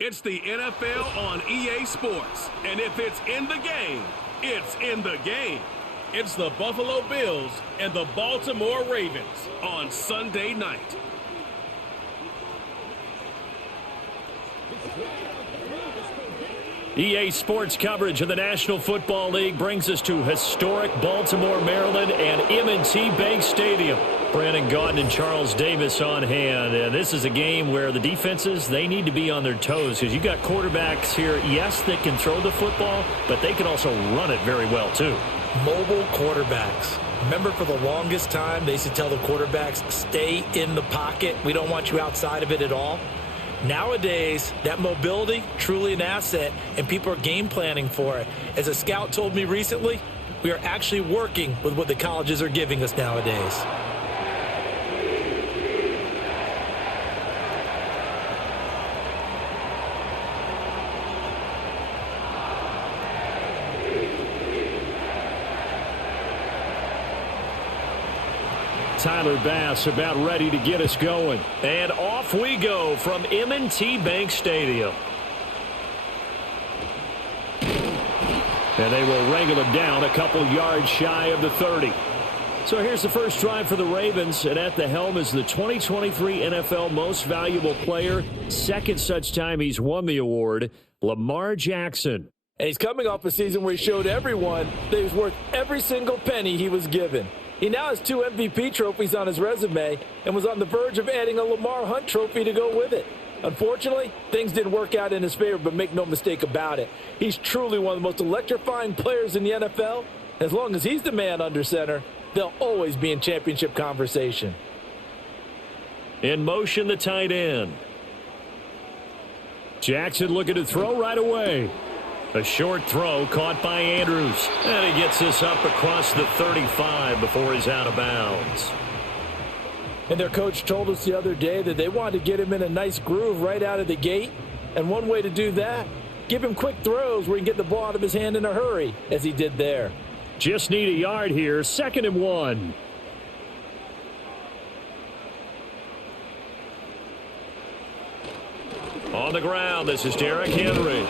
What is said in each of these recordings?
It's the NFL on EA Sports. And if it's in the game, it's in the game. It's the Buffalo Bills and the Baltimore Ravens on Sunday night. EA Sports coverage of the National Football League brings us to historic Baltimore, Maryland, and M&T Bank Stadium. Brandon Gaudin and Charles Davis on hand. And this is a game where the defenses, they need to be on their toes because you've got quarterbacks here, yes, that can throw the football, but they can also run it very well, too. Mobile quarterbacks. Remember, for the longest time, they used to tell the quarterbacks, stay in the pocket. We don't want you outside of it at all. Nowadays, that mobility, truly an asset, and people are game planning for it. As a scout told me recently, we are actually working with what the colleges are giving us nowadays. Tyler Bass about ready to get us going. And off we go from M&T Bank Stadium. And they will wrangle him down a couple yards shy of the 30. So here's the first drive for the Ravens. And at the helm is the 2023 NFL Most Valuable Player. Second such time he's won the award, Lamar Jackson. And he's coming off a season where he showed everyone that he was worth every single penny he was given. He now has 2 MVP trophies on his resume and was on the verge of adding a Lamar Hunt trophy to go with it. Unfortunately, things didn't work out in his favor, but make no mistake about it. He's truly one of the most electrifying players in the NFL. As long as he's the man under center, they'll always be in championship conversation. In motion, the tight end. Jackson looking to throw right away. A short throw caught by Andrews. And he gets this up across the 35 before he's out of bounds. And their coach told us the other day that they wanted to get him in a nice groove right out of the gate. And one way to do that, give him quick throws where he can get the ball out of his hand in a hurry, as he did there. Just need a yard here, 2nd and 1. On the ground, this is Derrick Henry.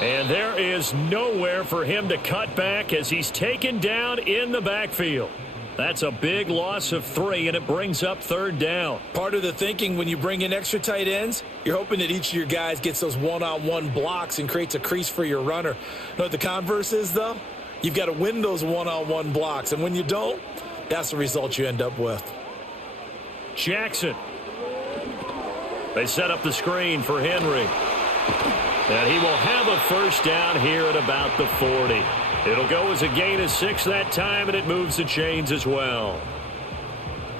And there is nowhere for him to cut back as he's taken down in the backfield. That's a big loss of 3, and it brings up 3rd down. Part of the thinking when you bring in extra tight ends, you're hoping that each of your guys gets those one-on-one blocks and creates a crease for your runner. You know what the converse is, though? You've got to win those one-on-one blocks, and when you don't, that's the result you end up with. Jackson. They set up the screen for Henry. And he will have a 1st down here at about the 40. It'll go as a gain of 6 that time, and it moves the chains as well.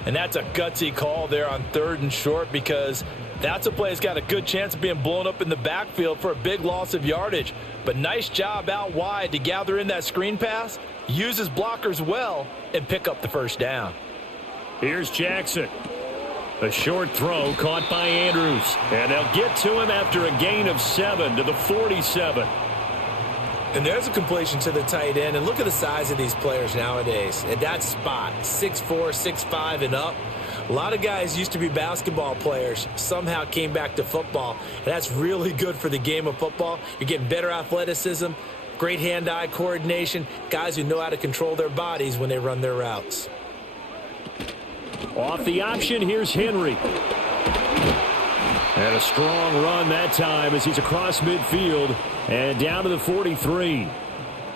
And that's a gutsy call there on 3rd and short, because that's a play that's got a good chance of being blown up in the backfield for a big loss of yardage. But nice job out wide to gather in that screen pass, use his blockers well, and pick up the 1st down. Here's Jackson. A short throw caught by Andrews. And they'll get to him after a gain of 7 to the 47. And there's a completion to the tight end. And look at the size of these players nowadays. At that spot, 6'4", 6'5", and up. A lot of guys used to be basketball players, somehow came back to football. And that's really good for the game of football. You're getting better athleticism, great hand-eye coordination, guys who know how to control their bodies when they run their routes. Off the option, here's Henry. And a strong run that time as he's across midfield and down to the 43.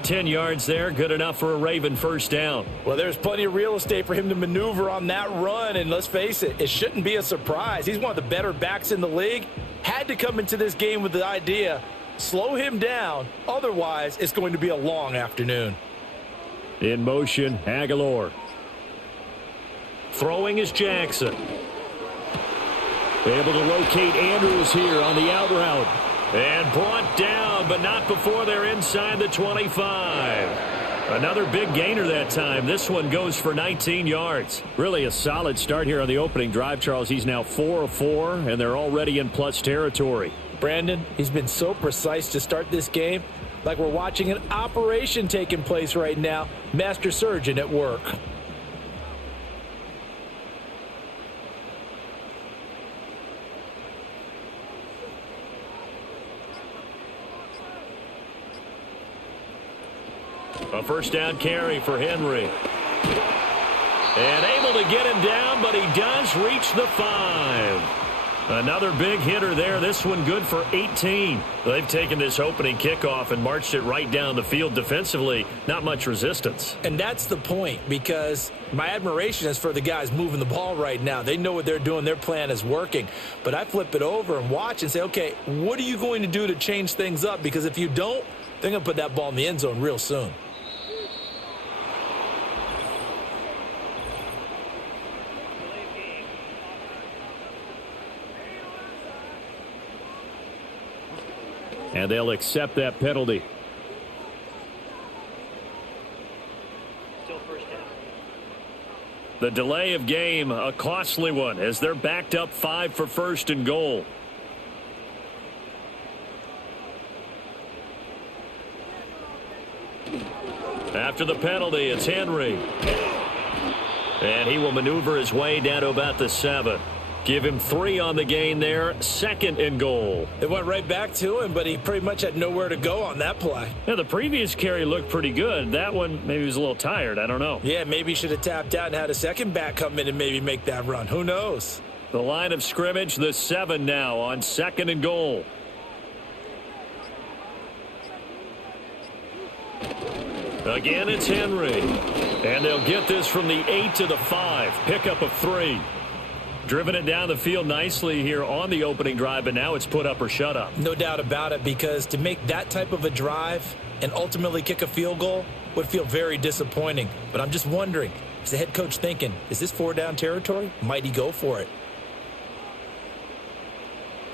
10 yards there, good enough for a Raven 1st down. Well, there's plenty of real estate for him to maneuver on that run, and let's face it, it shouldn't be a surprise. He's one of the better backs in the league. Had to come into this game with the idea, slow him down, otherwise it's going to be a long afternoon. In motion, Aguilar. Throwing is Jackson. Able to locate Andrews here on the out route. And brought down, but not before they're inside the 25. Another big gainer that time. This one goes for 19 yards. Really a solid start here on the opening drive, Charles. He's now 4 of 4, and they're already in plus territory. Brandon, he's been so precise to start this game, like we're watching an operation taking place right now. Master surgeon at work. A first down carry for Henry. And able to get him down, but he does reach the 5. Another big hitter there. This one good for 18. They've taken this opening kickoff and marched it right down the field defensively. Not much resistance. And that's the point, because my admiration is for the guys moving the ball right now. They know what they're doing. Their plan is working. But I flip it over and watch and say, okay, what are you going to do to change things up? Because if you don't, they're going to put that ball in the end zone real soon. And they'll accept that penalty. Still first down. The delay of game, a costly one, as they're backed up 5 for first and goal. After the penalty, it's Henry. And he will maneuver his way down to about the 7. Give him 3 on the gain there. 2nd and goal. It went right back to him, but he pretty much had nowhere to go on that play. Yeah, the previous carry looked pretty good. That one, maybe he was a little tired. I don't know. Yeah, maybe he should have tapped out and had a second back come in and maybe make that run. Who knows? The line of scrimmage, the 7 now on 2nd and goal. Again, it's Henry. And they'll get this from the 8 to the 5. Pickup of 3. Driven it down the field nicely here on the opening drive, but now it's put up or shut up. No doubt about it, because to make that type of a drive and ultimately kick a field goal would feel very disappointing. But I'm just wondering, is the head coach thinking, is this 4-down territory? Might he go for it?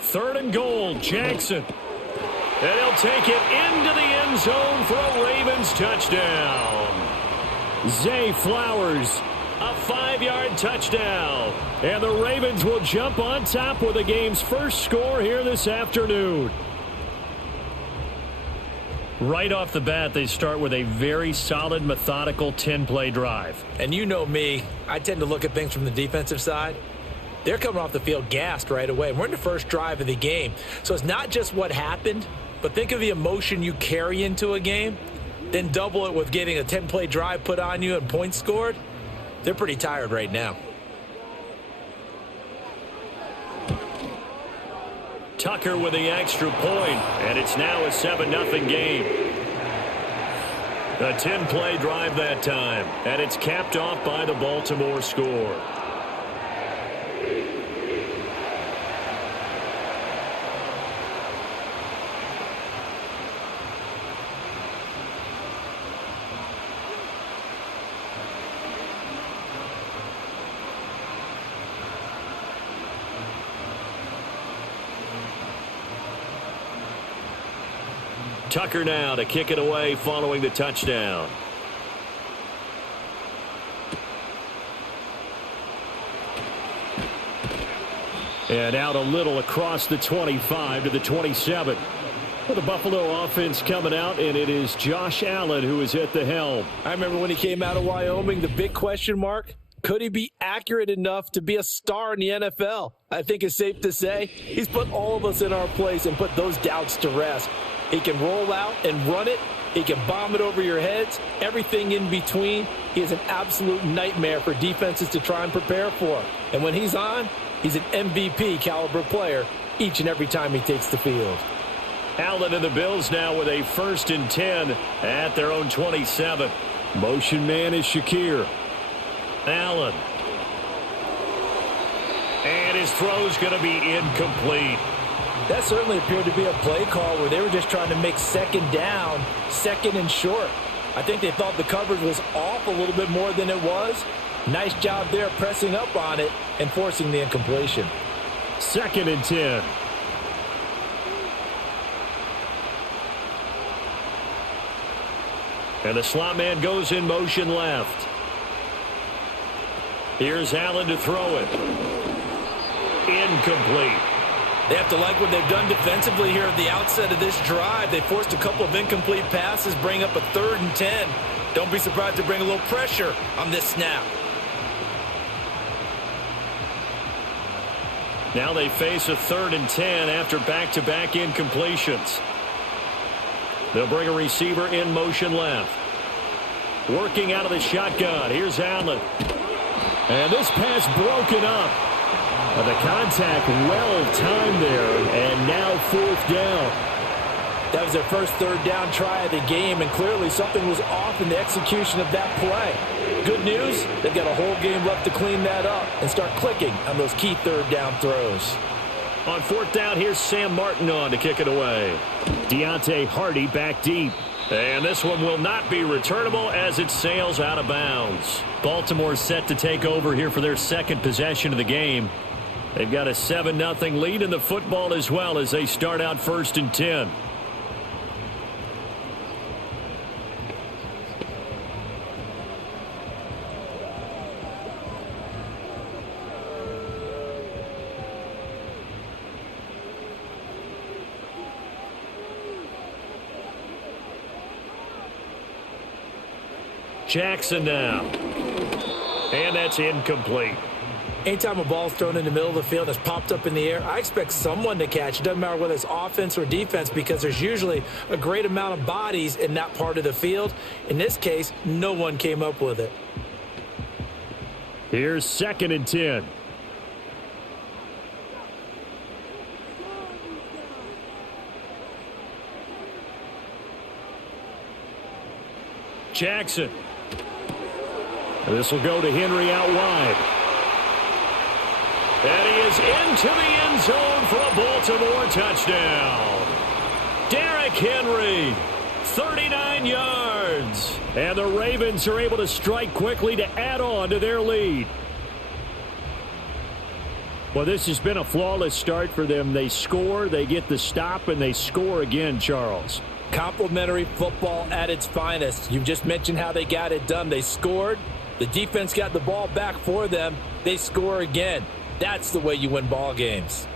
3rd and goal, Jackson. And he'll take it into the end zone for a Ravens touchdown. Zay Flowers, a 5-yard touchdown. And the Ravens will jump on top with the game's first score here this afternoon. Right off the bat, they start with a very solid, methodical 10-play drive. And you know me, I tend to look at things from the defensive side. They're coming off the field gassed right away. We're in the first drive of the game. So it's not just what happened, but think of the emotion you carry into a game. Then double it with getting a 10-play drive put on you and points scored. They're pretty tired right now. Tucker with the extra point, and it's now a 7-0 game. A 10-play drive that time, and it's capped off by the Baltimore score. Tucker now to kick it away following the touchdown. And out a little across the 25 to the 27. Well, the Buffalo offense coming out, and it is Josh Allen who is at the helm. I remember when he came out of Wyoming, the big question mark, could he be accurate enough to be a star in the NFL? I think it's safe to say he's put all of us in our place and put those doubts to rest. He can roll out and run it. He can bomb it over your heads. Everything in between. He is an absolute nightmare for defenses to try and prepare for. And when he's on, he's an MVP caliber player each and every time he takes the field. Allen and the Bills now with a 1st and 10 at their own 27. Motion man is Shakir. Allen. And his throw's going to be incomplete. That certainly appeared to be a play call where they were just trying to make 2nd down, 2nd and short. I think they thought the coverage was off a little bit more than it was. Nice job there pressing up on it and forcing the incompletion. 2nd and 10. And the slot man goes in motion left. Here's Allen to throw it. Incomplete. They have to like what they've done defensively here at the outset of this drive. They forced a couple of incomplete passes, bring up a 3rd and 10. Don't be surprised to bring a little pressure on this snap. Now they face a 3rd and 10 after back-to-back incompletions. They'll bring a receiver in motion left. Working out of the shotgun. Here's Allen. And this pass broken up. But the contact well-timed there. And now 4th down. That was their first 3rd down try of the game, and clearly something was off in the execution of that play. Good news, they've got a whole game left to clean that up and start clicking on those key 3rd down throws. On 4th down, here's Sam Martin on to kick it away. Deontay Hardy back deep. And this one will not be returnable as it sails out of bounds. Baltimore set to take over here for their 2nd possession of the game. They've got a 7-0 lead in the football as well as they start out 1st and 10. Jackson now. And that's incomplete. Anytime a ball's thrown in the middle of the field that's popped up in the air, I expect someone to catch. It doesn't matter whether it's offense or defense because there's usually a great amount of bodies in that part of the field. In this case, no one came up with it. Here's 2nd and 10. Jackson. This will go to Henry out wide. And he is into the end zone for a Baltimore touchdown. Derrick Henry, 39 yards. And the Ravens are able to strike quickly to add on to their lead. Well, this has been a flawless start for them. They score, they get the stop, and they score again, Charles. Complimentary football at its finest. You've just mentioned how they got it done. They scored. The defense got the ball back for them. They score again. That's the way you win ball games.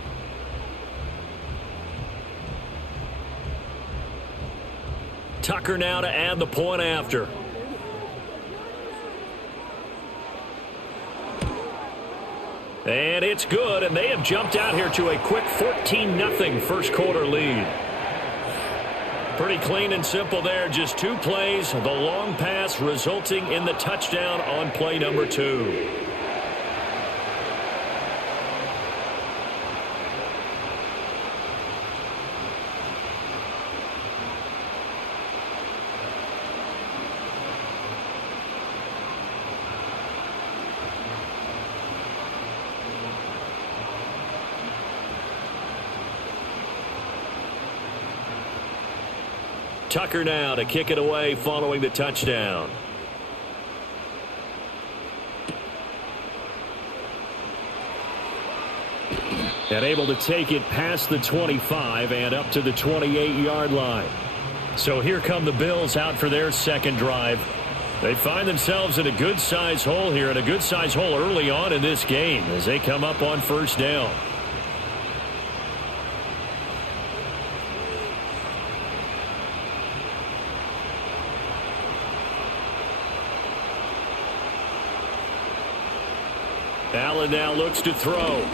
Tucker now to add the point after. And it's good, and they have jumped out here to a quick 14-0 first quarter lead. Pretty clean and simple there. Just 2 plays. The long pass resulting in the touchdown on play number 2. Tucker now to kick it away following the touchdown. And able to take it past the 25 and up to the 28-yard line. So here come the Bills out for their 2nd drive. They find themselves in a good-sized hole here, and a good-sized hole early on in this game as they come up on 1st down. Allen now looks to throw.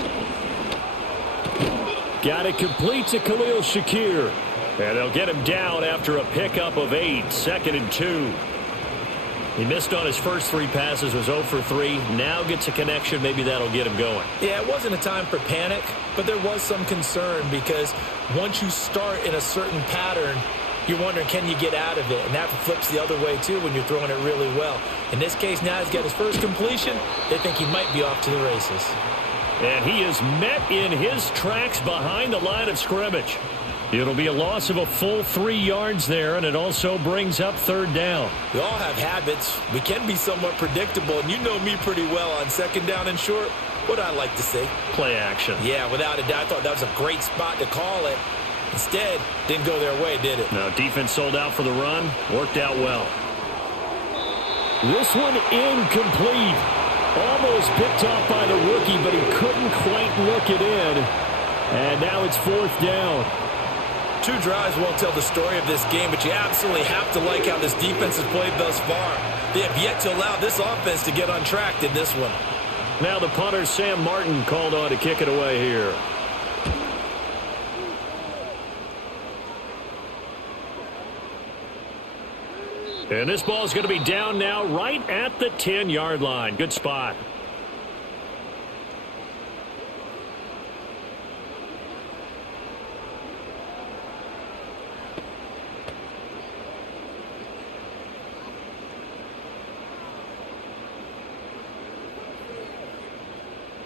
Got it complete to Khalil Shakir. And they'll get him down after a pickup of 8, 2nd and 2. He missed on his first 3 passes, was 0 for 3. Now gets a connection. Maybe that'll get him going. Yeah, it wasn't a time for panic, but there was some concern because once you start in a certain pattern, you're wondering, can you get out of it? And that flips the other way, too, when you're throwing it really well. In this case, now he's got his first completion. They think he might be off to the races. And he is met in his tracks behind the line of scrimmage. It'll be a loss of a full 3 yards there, and it also brings up 3rd down. We all have habits. We can be somewhat predictable, and you know me pretty well on 2nd down and short. What I like to see? Play action. Yeah, without a doubt. I thought that was a great spot to call it. Instead, didn't go their way, did it? No, defense sold out for the run. Worked out well. This one incomplete. Almost picked off by the rookie, but he couldn't quite look it in. And now it's 4th down. 2 drives won't tell the story of this game, but you absolutely have to like how this defense has played thus far. They have yet to allow this offense to get untracked in this one. Now the punter, Sam Martin, called on to kick it away here. And this ball is going to be down now right at the 10-yard line. Good spot.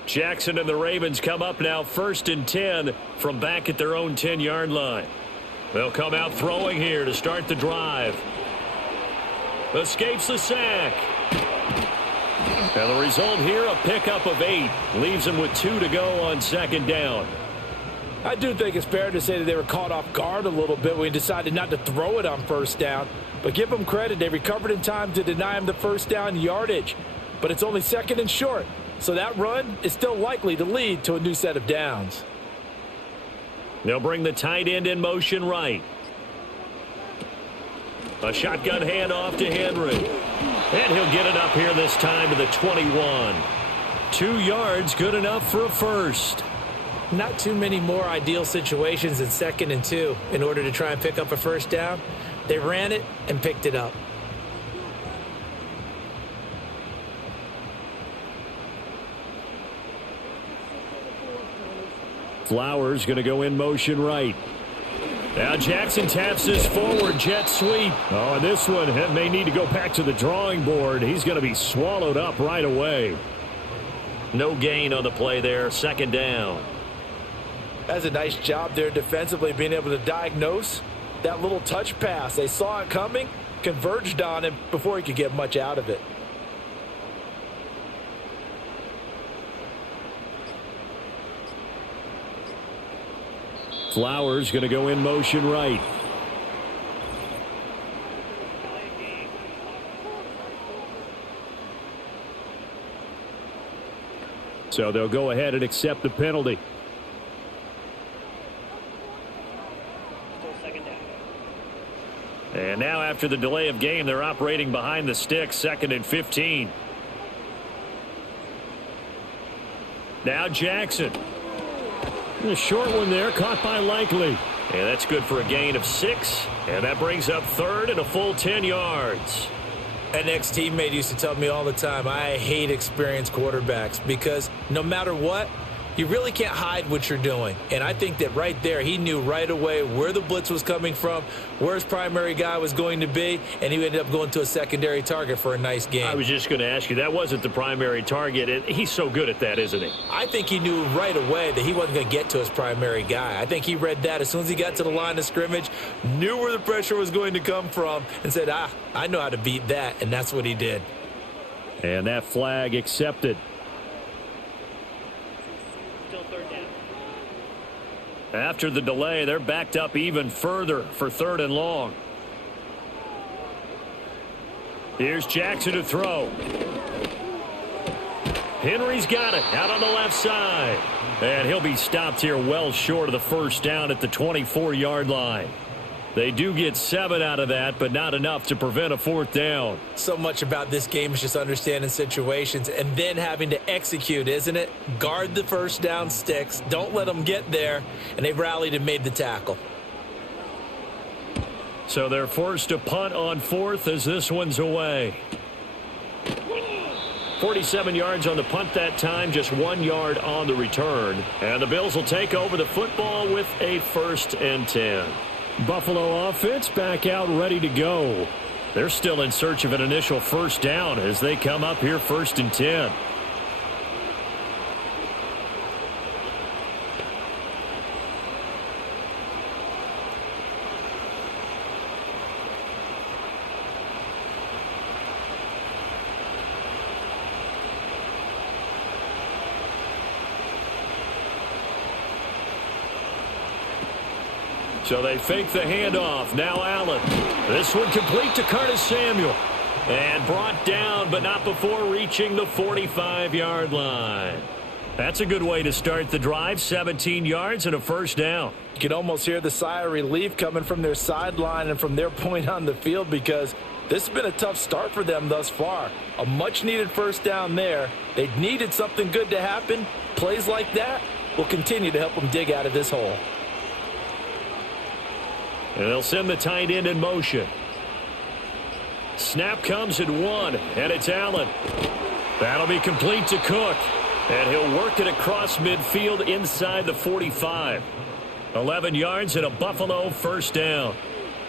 Jackson and the Ravens come up now 1st and 10 from back at their own 10-yard line. They'll come out throwing here to start the drive. Escapes the sack. And the result here, a pickup of 8. Leaves him with 2 to go on 2nd down. I do think it's fair to say that they were caught off guard a little bit when he decided not to throw it on 1st down. But give them credit, they recovered in time to deny him the 1st down yardage. But it's only 2nd and short. So that run is still likely to lead to a new set of downs. They'll bring the tight end in motion right. A shotgun handoff to Henry. And he'll get it up here this time to the 21. 2 yards, good enough for a first. Not too many more ideal situations in 2nd and 2 in order to try and pick up a 1st down. They ran it and picked it up. Flowers going to go in motion right. Now Jackson taps his forward jet sweep. Oh, and this one may need to go back to the drawing board. He's going to be swallowed up right away. No gain on the play there. 2nd down. That's a nice job there defensively, being able to diagnose that little touch pass. They saw it coming, converged on him before he could get much out of it. Flowers going to go in motion right. So they'll go ahead and accept the penalty. Still 2nd down. And now after the delay of game, they're operating behind the sticks, 2nd and 15. Now Jackson. A short one there, caught by Likely. And that's good for a gain of 6. And that brings up 3rd and a full 10 yards. An ex-teammate used to tell me all the time, I hate experienced quarterbacks because no matter what, you really can't hide what you're doing. And I think that right there, he knew right away where the blitz was coming from, where his primary guy was going to be, and he ended up going to a secondary target for a nice game. I was just going to ask you, that wasn't the primary target. He's so good at that, isn't he? I think he knew right away that he wasn't going to get to his primary guy. I think he read that as soon as he got to the line of scrimmage, knew where the pressure was going to come from, and said, I know how to beat that, and that's what he did. And that flag accepted. After the delay, they're backed up even further for 3rd and long. Here's Jackson to throw. Henry's got it out on the left side. And he'll be stopped here well short of the 1st down at the 24-yard line. They do get 7 out of that, but not enough to prevent a 4th down. So much about this game is just understanding situations and then having to execute, isn't it? Guard the 1st down sticks. Don't let them get there. And they rallied and made the tackle. So they're forced to punt on 4th as this one's away. 47 yards on the punt that time, just 1 yard on the return. And the Bills will take over the football with a 1st and 10. Buffalo offense back out ready to go. They're still in search of an initial 1st down as they come up here 1st and 10. So they fake the handoff. Now Allen. This one complete to Curtis Samuel. And brought down, but not before reaching the 45-yard line. That's a good way to start the drive. 17 yards and a 1st down. You can almost hear the sigh of relief coming from their sideline and from their point on the field because this has been a tough start for them thus far. A much-needed 1st down there. They needed something good to happen. Plays like that will continue to help them dig out of this hole. And they'll send the tight end in motion. Snap comes at 1, and it's Allen. That'll be complete to Cook. And he'll work it across midfield inside the 45. 11 yards and a Buffalo first down.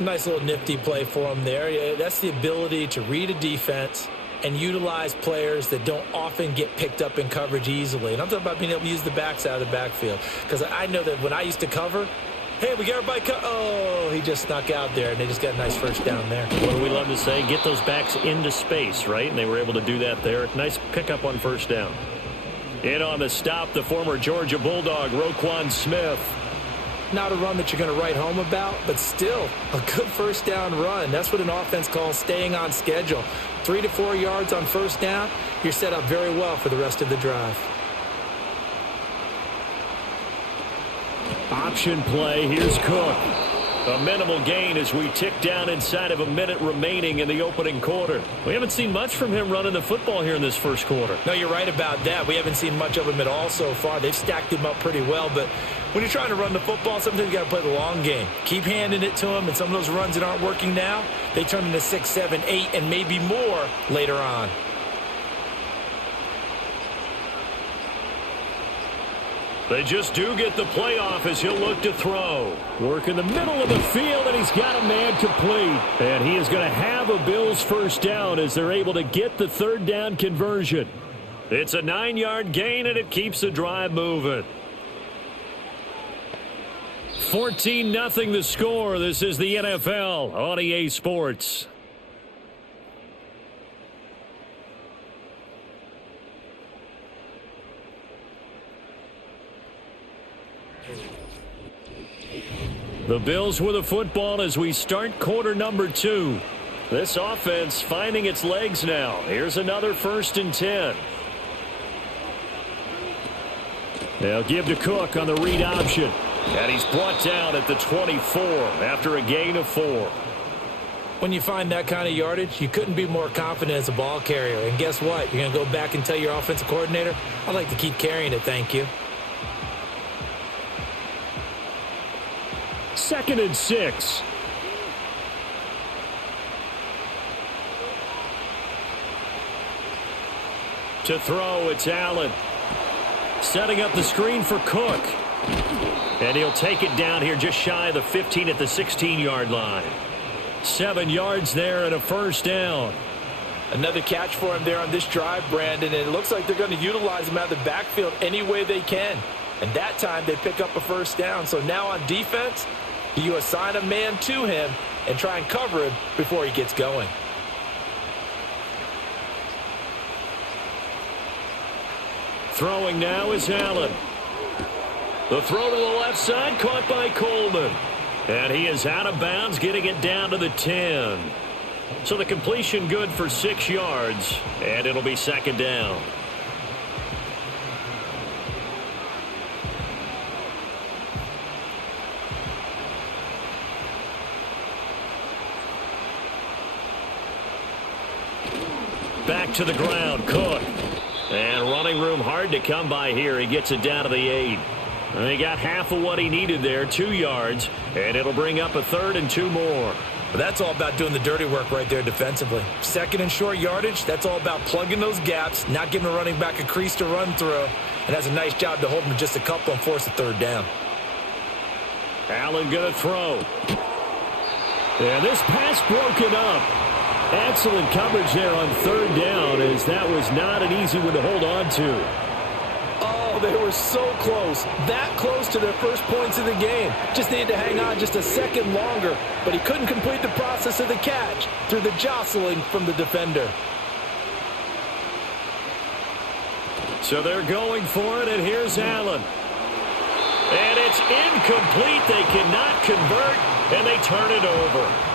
Nice little nifty play for him there. Yeah, that's the ability to read a defense and utilize players that don't often get picked up in coverage easily. And I'm talking about being able to use the backs out of the backfield. Because I know that when I used to cover, hey, we got everybody oh, he just snuck out there, and they just got a nice first down there. What do we love to say? Get those backs into space, right? And they were able to do that there. Nice pickup on first down. In on the stop, the former Georgia Bulldog, Roquan Smith. Not a run that you're going to write home about, but still a good first down run. That's what an offense calls staying on schedule. 3 to 4 yards on first down, you're set up very well for the rest of the drive. Option play, here's Cook. A minimal gain as we tick down inside of a minute remaining in the opening quarter. We haven't seen much from him running the football here in this first quarter. No, you're right about that. We haven't seen much of him at all so far. They've stacked him up pretty well, but when you're trying to run the football, sometimes you got to play the long game. Keep handing it to him, and some of those runs that aren't working now, they turn into 6, 7, 8, and maybe more later on. They just do get the playoff as he'll look to throw. Work in the middle of the field, and he's got a man complete. And he is going to have a Bills first down as they're able to get the third down conversion. It's a 9-yard gain, and it keeps the drive moving. 14-0 the score. This is the NFL on EA Sports. The Bills with the football as we start quarter number 2. This offense finding its legs now. Here's another 1st and 10. They'll give to Cook on the read option. And he's brought down at the 24 after a gain of 4. When you find that kind of yardage, you couldn't be more confident as a ball carrier. And guess what? You're going to go back and tell your offensive coordinator, I'd like to keep carrying it, thank you. 2nd and 6. To throw, it's Allen. Setting up the screen for Cook. And he'll take it down here just shy of the 15 at the 16-yard line. 7 yards there and a first down. Another catch for him there on this drive, Brandon, and it looks like they're going to utilize him out of the backfield any way they can. And that time they pick up a first down. So now on defense, you assign a man to him and try and cover him before he gets going. Throwing now is Allen. The throw to the left side, caught by Coleman. And he is out of bounds, getting it down to the 10. So the completion good for 6 yards, and it'll be 2nd down. Back to the ground, Cook. And running room hard to come by here. He gets it down to the 8. And he got half of what he needed there, 2 yards. And it'll bring up a 3rd and 2 more. But that's all about doing the dirty work right there defensively. 2nd and short yardage, that's all about plugging those gaps, not giving a running back a crease to run through. And has a nice job to hold him to just a couple and force a 3rd down. Allen going to throw. And this pass broken up. Excellent coverage there on 3rd down, as that was not an easy one to hold on to. Oh, they were so close. That close to their first points of the game. Just needed to hang on just a second longer, but he couldn't complete the process of the catch through the jostling from the defender. So they're going for it, and here's Allen. And it's incomplete. They cannot convert, and they turn it over.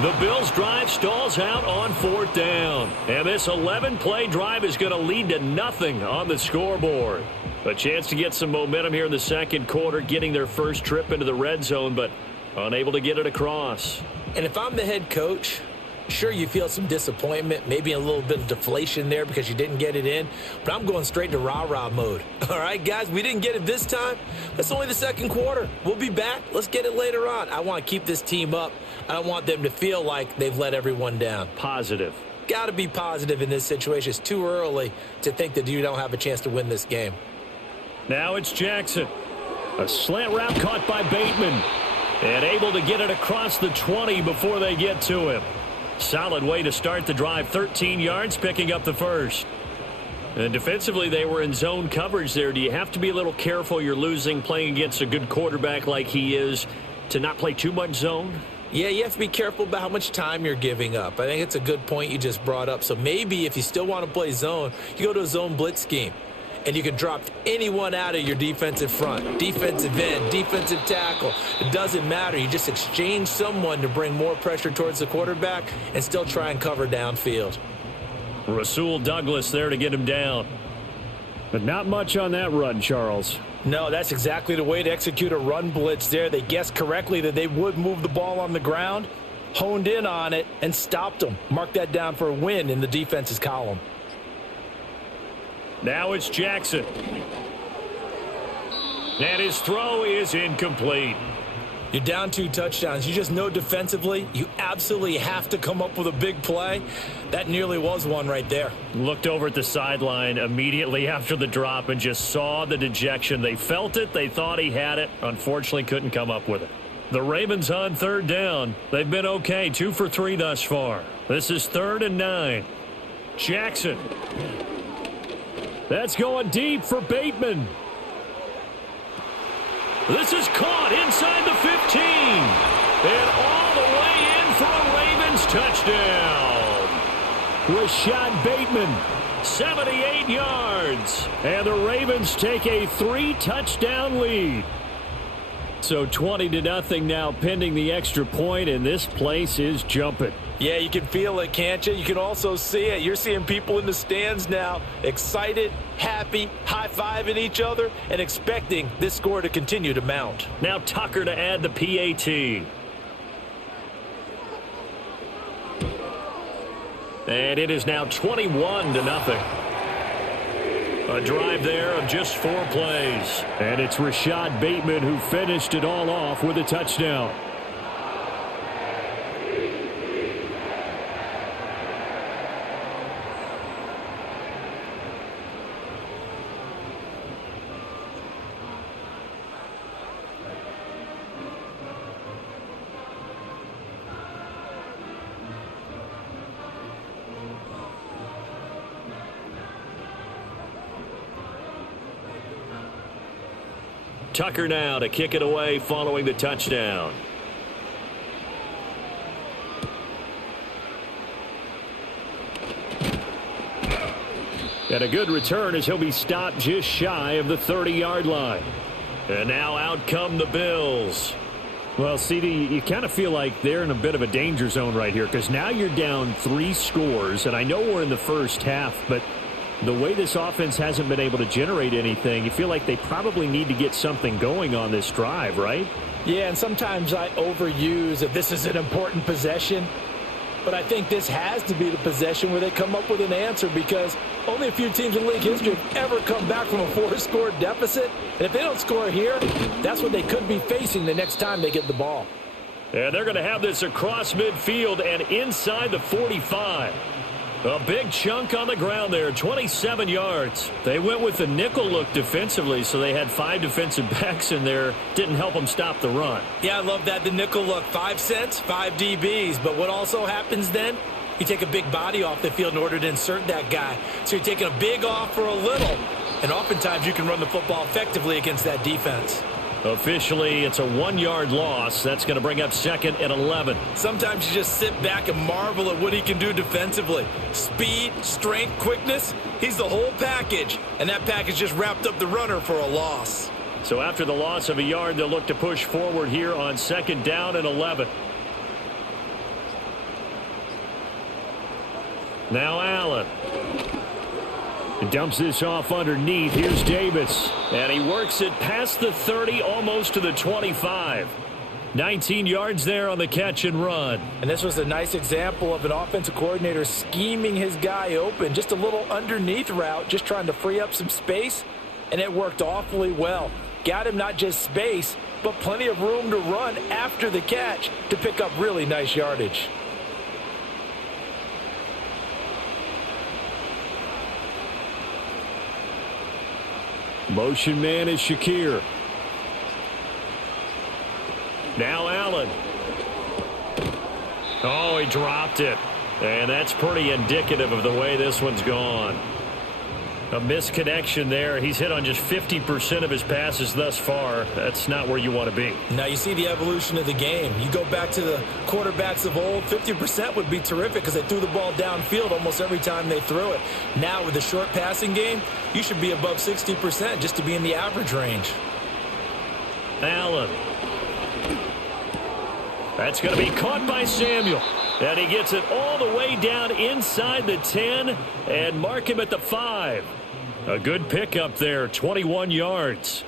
The Bills' drive stalls out on 4th down. And this 11-play drive is going to lead to nothing on the scoreboard. A chance to get some momentum here in the second quarter, getting their first trip into the red zone, but unable to get it across. And if I'm the head coach, Sure, you feel some disappointment, maybe a little bit of deflation there because you didn't get it in, but I'm going straight to rah-rah mode. All right, guys, we didn't get it this time. That's only the second quarter. We'll be back. Let's get it later on. I want to keep this team up. I don't want them to feel like they've let everyone down. Positive. Got to be positive in this situation. It's too early to think that you don't have a chance to win this game. Now it's Jackson. A slant route caught by Bateman. And able to get it across the 20 before they get to him. Solid way to start the drive. 13 yards, picking up the first. And defensively, they were in zone coverage there. Do you have to be a little careful? You're losing, playing against a good quarterback like he is, to not play too much zone? Yeah, you have to be careful about how much time you're giving up. I think it's a good point you just brought up. So maybe if you still want to play zone, you go to a zone blitz scheme. And you can drop anyone out of your defensive front, defensive end, defensive tackle. It doesn't matter. You just exchange someone to bring more pressure towards the quarterback and still try and cover downfield. Rasul Douglas there to get him down. But not much on that run, Charles. No, that's exactly the way to execute a run blitz there. They guessed correctly that they would move the ball on the ground, honed in on it, and stopped them. Mark that down for a win in the defense's column. Now it's Jackson. And his throw is incomplete. You're down 2 touchdowns. You just know defensively you absolutely have to come up with a big play. That nearly was one right there. Looked over at the sideline immediately after the drop and just saw the dejection. They felt it. They thought he had it. Unfortunately, couldn't come up with it. The Ravens on third down. They've been okay. 2 for 3 thus far. This is 3rd and 9. Jackson. That's going deep for Bateman. This is caught inside the 15. And all the way in for a Ravens touchdown. Rashad Bateman, 78 yards. And the Ravens take a 3-touchdown lead. So 20-0 now pending the extra point, and this place is jumping. Yeah, you can feel it, can't you? You can also see it. You're seeing people in the stands now excited, happy, high-fiving each other, and expecting this score to continue to mount. Now Tucker to add the PAT. And it is now 21-0. A drive there of just 4 plays. And it's Rashad Bateman who finished it all off with a touchdown. Tucker now to kick it away following the touchdown. And a good return as he'll be stopped just shy of the 30-yard line. And now out come the Bills. Well, CD, you kind of feel like they're in a bit of a danger zone right here because now you're down 3 scores. And I know we're in the first half, but the way this offense hasn't been able to generate anything, you feel like they probably need to get something going on this drive, right? Yeah, and sometimes I overuse that this is an important possession. But I think this has to be the possession where they come up with an answer because only a few teams in league history have ever come back from a 4-score deficit. And if they don't score here, that's what they could be facing the next time they get the ball. And they're going to have this across midfield and inside the 45. A big chunk on the ground there, 27 yards. They went with the nickel look defensively, so they had 5 defensive backs in there. Didn't help them stop the run. Yeah, I love that, the nickel look. 5 cents, 5 DBs. But what also happens then? You take a big body off the field in order to insert that guy. So you're taking a big off for a little. And oftentimes you can run the football effectively against that defense. Officially, it's a 1-yard loss. That's going to bring up 2nd and 11. Sometimes you just sit back and marvel at what he can do defensively. Speed, strength, quickness, he's the whole package. And that package just wrapped up the runner for a loss. So after the loss of a yard, they'll look to push forward here on 2nd down and 11. Now Allen. Dumps this off underneath. Here's Davis. And he works it past the 30, almost to the 25. 19 yards there on the catch and run. And this was a nice example of an offensive coordinator scheming his guy open. Just a little underneath route, just trying to free up some space, and it worked awfully well. Got him not just space, but plenty of room to run after the catch to pick up really nice yardage. Motion man is Shakir. Now Allen. Oh, he dropped it. And that's pretty indicative of the way this one's gone. A misconnection there. He's hit on just 50% of his passes thus far. That's not where you want to be. Now you see the evolution of the game. You go back to the quarterbacks of old, 50% would be terrific because they threw the ball downfield almost every time they threw it. Now with the short passing game, you should be above 60% just to be in the average range. Allen. That's going to be caught by Samuel. And he gets it all the way down inside the 10 and mark him at the 5. A good pickup there, 21 yards.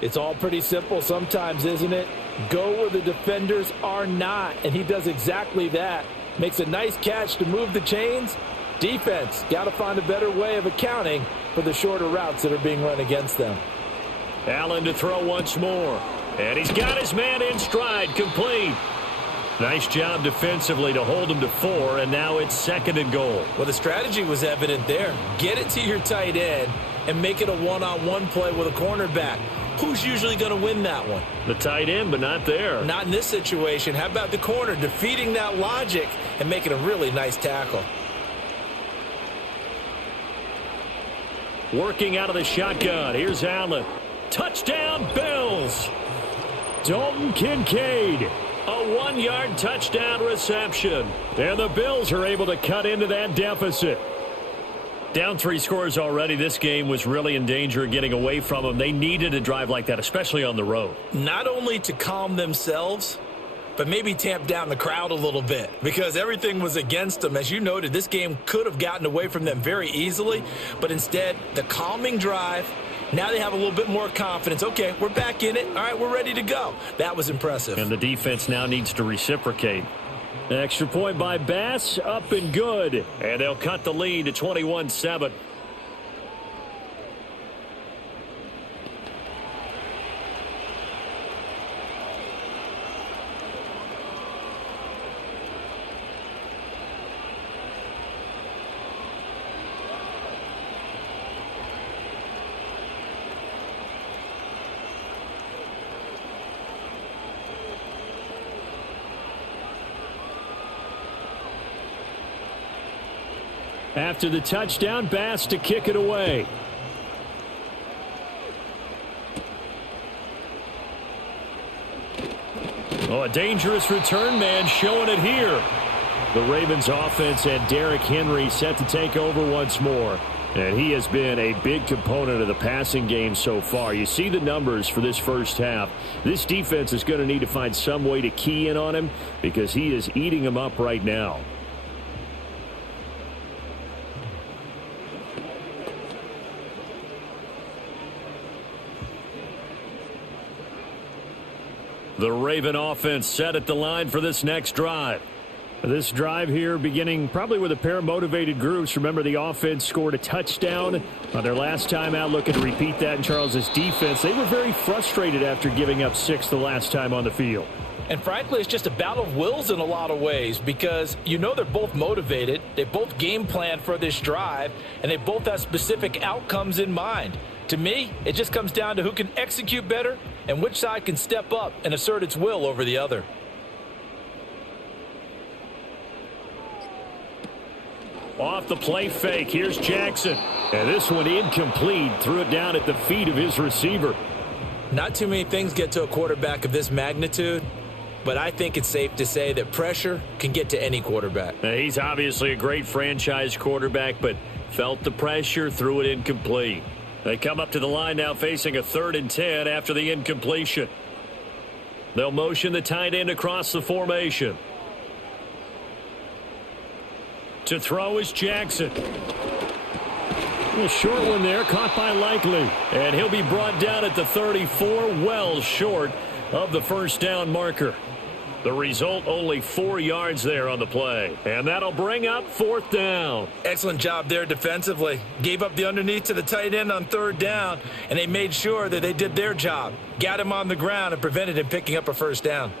It's all pretty simple sometimes, isn't it? Go where the defenders are not, and he does exactly that. Makes a nice catch to move the chains. Defense, got to find a better way of accounting for the shorter routes that are being run against them. Allen to throw once more. And he's got his man in stride, complete. Nice job defensively to hold him to 4, and now it's 2nd and goal. Well, the strategy was evident there. Get it to your tight end and make it a one-on-one play with a cornerback. Who's usually going to win that one? The tight end, but not there. Not in this situation. How about the corner defeating that logic and making a really nice tackle? Working out of the shotgun. Here's Allen. Touchdown, Bills. Dalton Kincaid. A 1-yard touchdown reception. And the Bills are able to cut into that deficit. Down 3 scores already. This game was really in danger of getting away from them. They needed a drive like that, especially on the road. Not only to calm themselves, but maybe tamp down the crowd a little bit because everything was against them. As you noted, this game could have gotten away from them very easily, but instead, the calming drive. Now they have a little bit more confidence. Okay, we're back in it. All right, we're ready to go. That was impressive. And the defense now needs to reciprocate. An extra point by Bass, up and good. And they'll cut the lead to 21-7. After the touchdown, Bass to kick it away. Oh, a dangerous return man showing it here. The Ravens offense had Derrick Henry set to take over once more. And he has been a big component of the passing game so far. You see the numbers for this first half. This defense is going to need to find some way to key in on him because he is eating them up right now. The Raven offense set at the line for this next drive. This drive here beginning probably with a pair of motivated groups. Remember, the offense scored a touchdown on their last time out. Looking to repeat that in Charles's defense. They were very frustrated after giving up 6 the last time on the field. And frankly, it's just a battle of wills in a lot of ways because you know they're both motivated. They both game plan for this drive, and they both have specific outcomes in mind. To me, it just comes down to who can execute better and which side can step up and assert its will over the other. Off the play fake, here's Jackson. And this one incomplete, threw it down at the feet of his receiver. Not too many things get to a quarterback of this magnitude, but I think it's safe to say that pressure can get to any quarterback. Now, he's obviously a great franchise quarterback, but felt the pressure, threw it incomplete. They come up to the line now facing a 3rd and 10 after the incompletion. They'll motion the tight end across the formation. To throw is Jackson. A short one there, caught by Likely. And he'll be brought down at the 34, well short of the first down marker. The result, only 4 yards there on the play. And that'll bring up 4th down. Excellent job there defensively. Gave up the underneath to the tight end on 3rd down, and they made sure that they did their job. Got him on the ground and prevented him picking up a first down.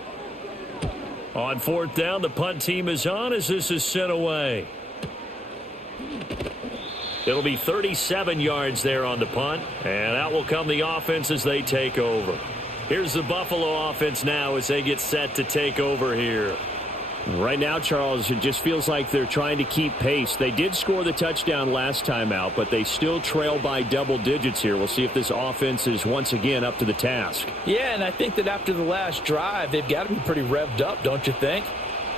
On 4th down, the punt team is on as this is sent away. It'll be 37 yards there on the punt, and out will come the offense as they take over. Here's the Buffalo offense now as they get set to take over here. Right now, Charles, it just feels like they're trying to keep pace. They did score the touchdown last time out, but they still trail by double digits here. We'll see if this offense is once again up to the task. Yeah, and I think that after the last drive, they've got to be pretty revved up, don't you think?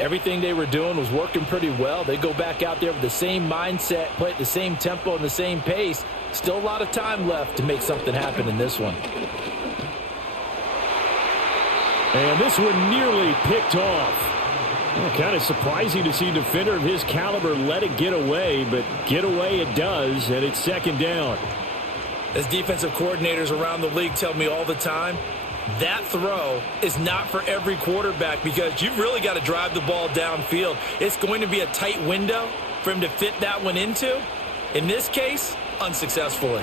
Everything they were doing was working pretty well. They go back out there with the same mindset, play at the same tempo and the same pace. Still a lot of time left to make something happen in this one. And this one nearly picked off. Well, kind of surprising to see a defender of his caliber let it get away, but get away it does, and it's 2nd down. As defensive coordinators around the league tell me all the time, that throw is not for every quarterback because you've really got to drive the ball downfield. It's going to be a tight window for him to fit that one into. In this case, unsuccessfully.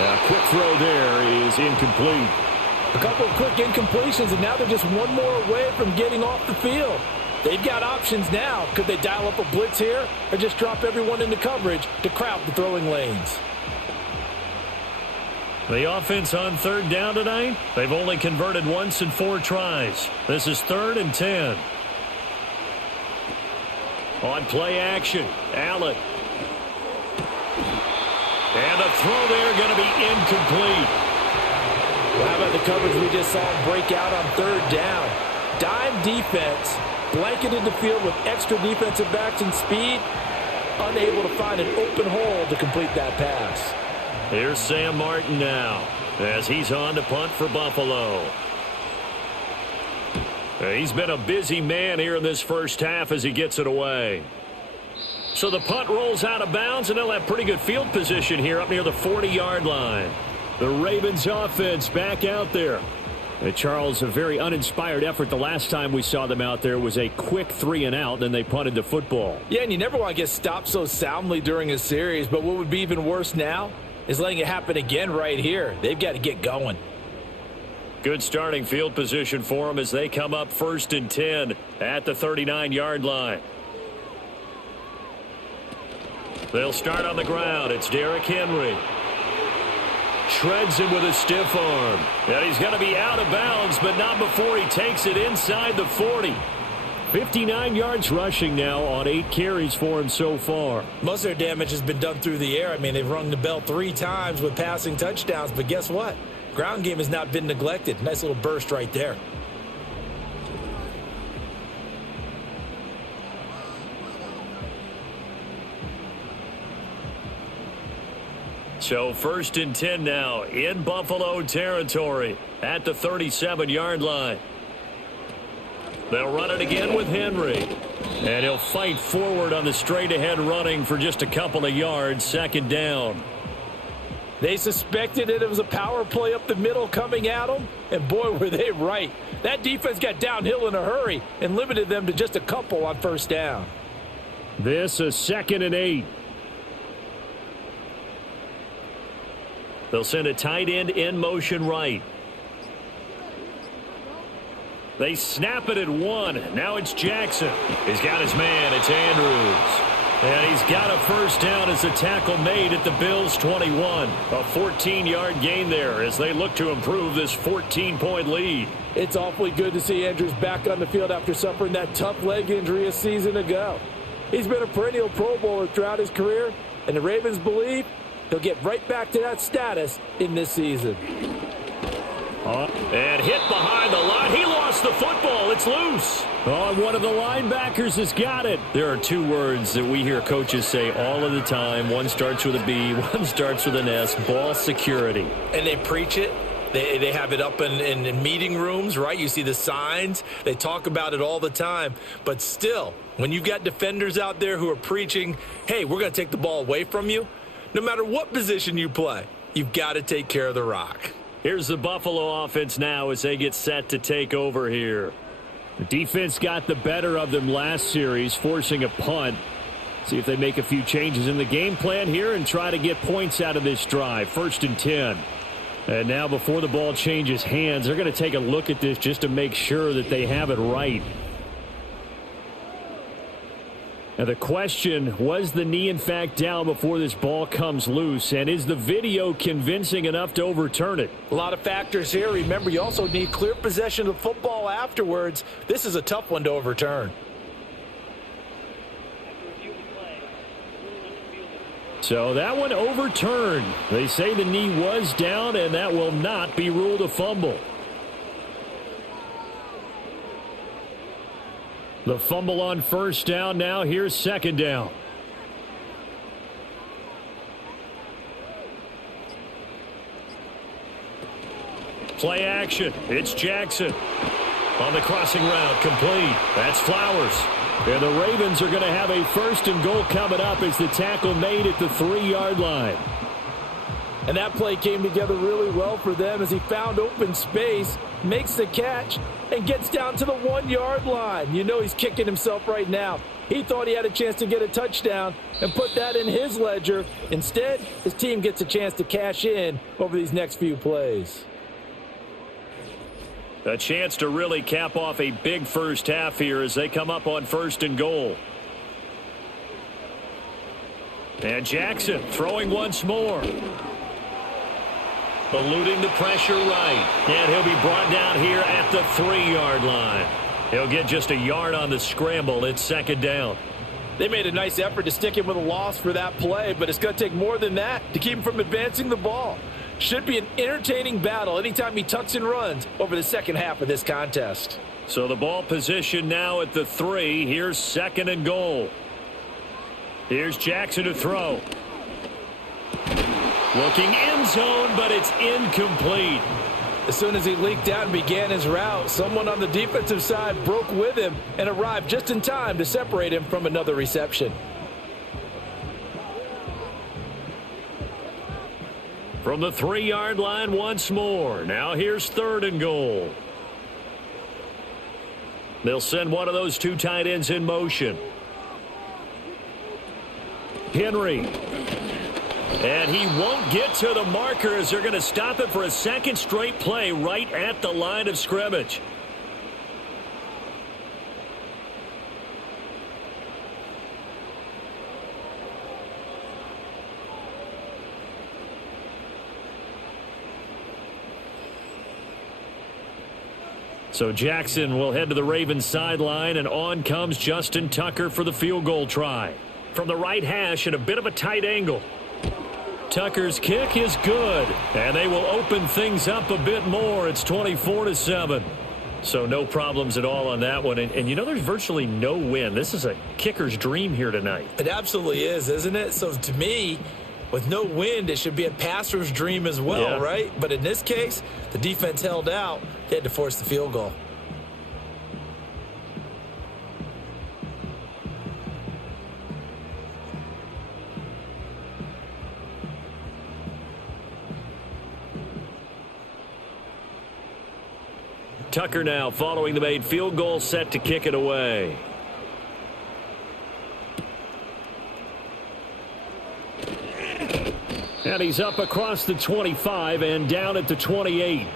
A quick throw there is incomplete. A couple of quick incompletions, and now they're just one more away from getting off the field. They've got options now. Could they dial up a blitz here or just drop everyone into coverage to crowd the throwing lanes? The offense on 3rd down tonight, they've only converted once in 4 tries. This is 3rd and 10. On play action, Allen. And the throw there going to be incomplete. Well, how about the coverage we just saw break out on 3rd down? Dime defense, blanketed the field with extra defensive backs and speed, unable to find an open hole to complete that pass. Here's Sam Martin now as he's on to punt for Buffalo. He's been a busy man here in this first half as he gets it away. So the punt rolls out of bounds, and they'll have pretty good field position here up near the 40-yard line. The Ravens offense back out there. Charles, a very uninspired effort. The last time we saw them out there was a quick 3 and out, then they punted the football. Yeah, and you never want to get stopped so soundly during a series, but what would be even worse now is letting it happen again right here. They've got to get going. Good starting field position for them as they come up 1st and 10 at the 39-yard line. They'll start on the ground. It's Derrick Henry. Shreds him with a stiff arm. And he's going to be out of bounds, but not before he takes it inside the 40. 59 yards rushing now on 8 carries for him so far. Most of their damage has been done through the air. I mean, they've rung the bell 3 times with passing touchdowns, but guess what? Ground game has not been neglected. Nice little burst right there. So 1st and 10 now in Buffalo territory at the 37-yard line. They'll run it again with Henry. And he'll fight forward on the straight-ahead running for just a couple of yards. 2nd down. They suspected it was a power play up the middle coming at them, and boy, were they right. That defense got downhill in a hurry and limited them to just a couple on 1st down. This is 2nd and 8. They'll send a tight end in motion right. They snap it at 1. Now it's Jackson. He's got his man. It's Andrews. And he's got a 1st down as the tackle made at the Bills' 21. A 14-yard gain there as they look to improve this 14-point lead. It's awfully good to see Andrews back on the field after suffering that tough leg injury a season ago. He's been a perennial Pro Bowler throughout his career, and the Ravens believe he'll get right back to that status in this season. And hit behind the line. He lost the football. It's loose. Oh, one of the linebackers has got it. There are 2 words that we hear coaches say all of the time. One starts with a B, one starts with an S. Ball security. And they preach it. They have it up in meeting rooms, right? You see the signs. They talk about it all the time. But still, when you've got defenders out there who are preaching, hey, we're going to take the ball away from you, no matter what position you play, you've got to take care of the rock. Here's the Buffalo offense now as they get set to take over here. The defense got the better of them last series, forcing a punt. See if they make a few changes in the game plan here and try to get points out of this drive. 1st and 10. And now before the ball changes hands, they're going to take a look at this just to make sure that they have it right. Now the question, was the knee in fact down before this ball comes loose? And is the video convincing enough to overturn it? A lot of factors here. Remember, you also need clear possession of football afterwards. This is a tough one to overturn. So that one overturned. They say the knee was down, and that will not be ruled a fumble. The fumble on 1st down. Now here's 2nd down. Play action. It's Jackson. On the crossing route, complete. That's Flowers. And the Ravens are going to have a 1st and goal coming up as the tackle made at the 3-yard line. And that play came together really well for them as he found open space, makes the catch, and gets down to the 1-yard line. You know he's kicking himself right now. He thought he had a chance to get a touchdown and put that in his ledger. Instead, his team gets a chance to cash in over these next few plays. A chance to really cap off a big first half here as they come up on 1st and goal. And Jackson throwing once more. Eluding the pressure right. And he'll be brought down here at the 3-yard line. He'll get just a yard on the scramble. It's 2nd down. They made a nice effort to stick him with a loss for that play, but it's going to take more than that to keep him from advancing the ball. Should be an entertaining battle anytime he tucks and runs over the second half of this contest. So the ball position now at the 3. Here's 2nd and goal. Here's Jackson to throw. Looking end zone, but it's incomplete. As soon as he leaked out and began his route, someone on the defensive side broke with him and arrived just in time to separate him from another reception. From the 3-yard line once more. Now here's 3rd and goal. They'll send one of those 2 tight ends in motion. Henry. And he won't get to the marker as they're going to stop it for a 2nd straight play right at the line of scrimmage. So Jackson will head to the Ravens sideline, and on comes Justin Tucker for the field goal try. From the right hash at a bit of a tight angle. Tucker's kick is good, and they will open things up a bit more. It's 24-7. So no problems at all on that one. And you know, there's virtually no wind. This is a kicker's dream here tonight. It absolutely is, isn't it? So to me, with no wind, it should be a passer's dream as well, right? But in this case, the defense held out. They had to force the field goal. Tucker now following the made field goal, set to kick it away. And he's up across the 25 and down at the 28.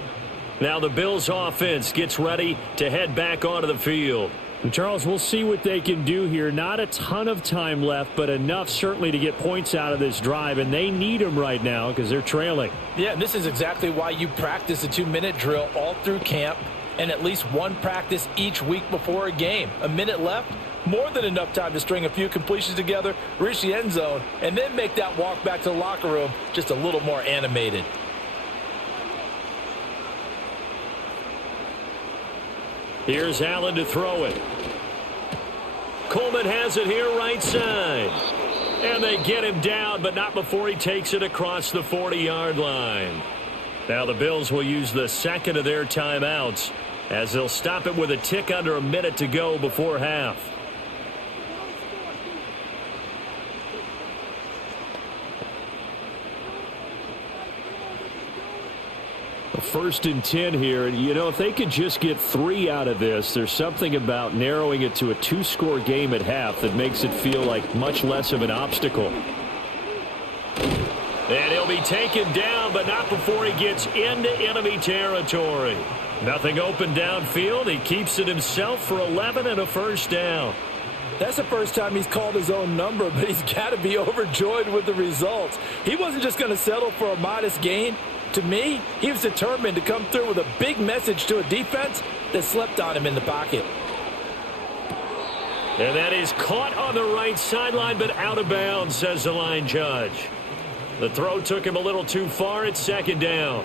Now the Bills offense gets ready to head back onto the field. And Charles, we'll see what they can do here. Not a ton of time left, but enough certainly to get points out of this drive, and they need them right now because they're trailing. Yeah, and this is exactly why you practice a 2-minute drill all through camp and at least one practice each week before a game. A minute left, more than enough time to string a few completions together, reach the end zone, and then make that walk back to the locker room just a little more animated. Here's Allen to throw it. Coleman has it here right side. And they get him down, but not before he takes it across the 40-yard line. Now the Bills will use the second of their timeouts as they'll stop it with a tick under a minute to go before half. First and 10 here. And, you know, if they could just get 3 out of this, there's something about narrowing it to a 2-score game at half that makes it feel like much less of an obstacle. And he'll be taken down, but not before he gets into enemy territory. Nothing open downfield. He keeps it himself for 11 and a first down. That's the first time he's called his own number, but he's got to be overjoyed with the results. He wasn't just going to settle for a modest gain. To me, he was determined to come through with a big message to a defense that slept on him in the pocket. And that is caught on the right sideline, but out of bounds, says the line judge. The throw took him a little too far. It's second down.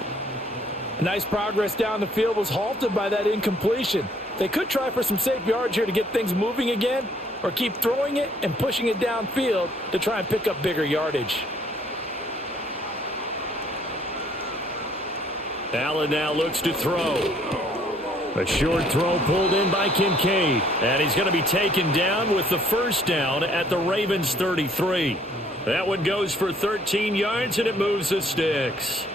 Nice progress down the field was halted by that incompletion. They could try for some safe yards here to get things moving again, or keep throwing it and pushing it downfield to try and pick up bigger yardage. Allen now looks to throw. A short throw pulled in by Kincaid. And he's going to be taken down with the first down at the Ravens 33. That one goes for 13 yards, and it moves the sticks.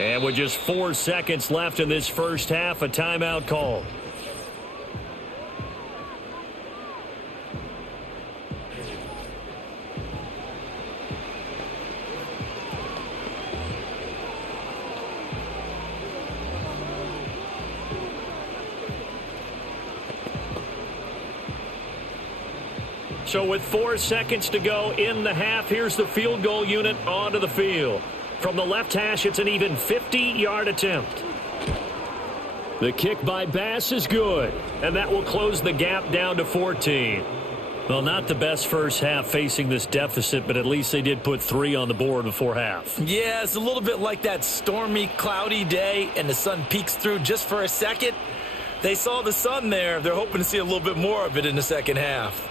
And with just 4 seconds left in this first half, a timeout call. So with 4 seconds to go in the half, here's the field goal unit onto the field. From the left hash, it's an even 50-yard attempt. The kick by Bass is good, and that will close the gap down to 14. Well, not the best first half facing this deficit, but at least they did put 3 on the board before half. Yeah, it's a little bit like that stormy, cloudy day, and the sun peeks through just for a second. They saw the sun there. They're hoping to see a little bit more of it in the second half.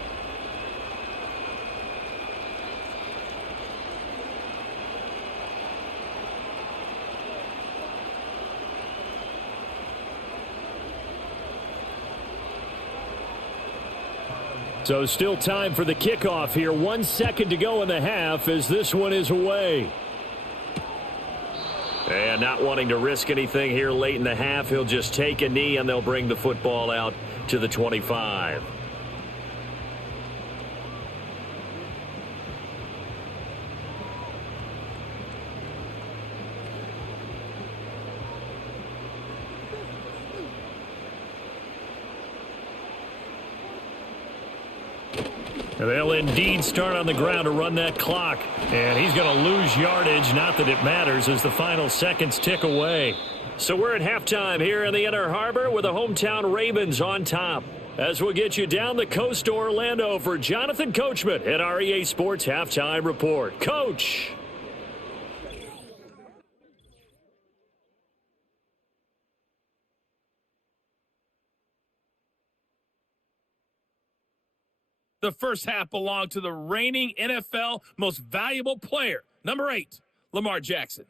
So still time for the kickoff here. 1 second to go in the half as this one is away. And not wanting to risk anything here late in the half, he'll just take a knee and they'll bring the football out to the 25. They'll indeed start on the ground to run that clock. And he's going to lose yardage. Not that it matters as the final seconds tick away. So we're at halftime here in the Inner Harbor with the hometown Ravens on top. As we'll get you down the coast to Orlando for Jonathan Coachman at our EA Sports Halftime Report. Coach. The first half belonged to the reigning NFL most valuable player, number 8, Lamar Jackson.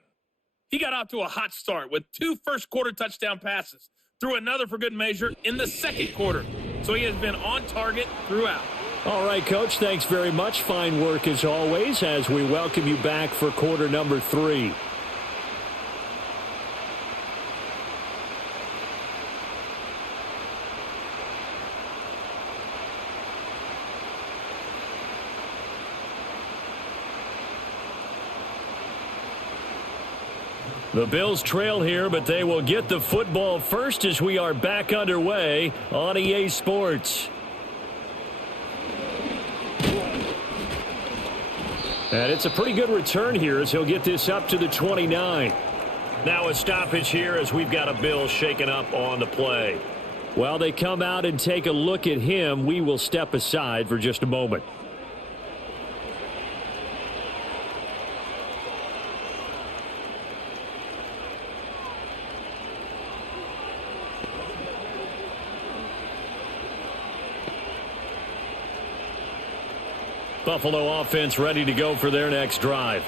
He got off to a hot start with 2 first-quarter touchdown passes, threw another for good measure in the second quarter. So he has been on target throughout. All right, Coach, thanks very much. Fine work as always as we welcome you back for quarter number 3. The Bills trail here, but they will get the football first as we are back underway on EA Sports. And it's a pretty good return here as he'll get this up to the 29. Now a stoppage here as we've got a Bill shaken up on the play. While they come out and take a look at him, we will step aside for just a moment. Buffalo offense ready to go for their next drive.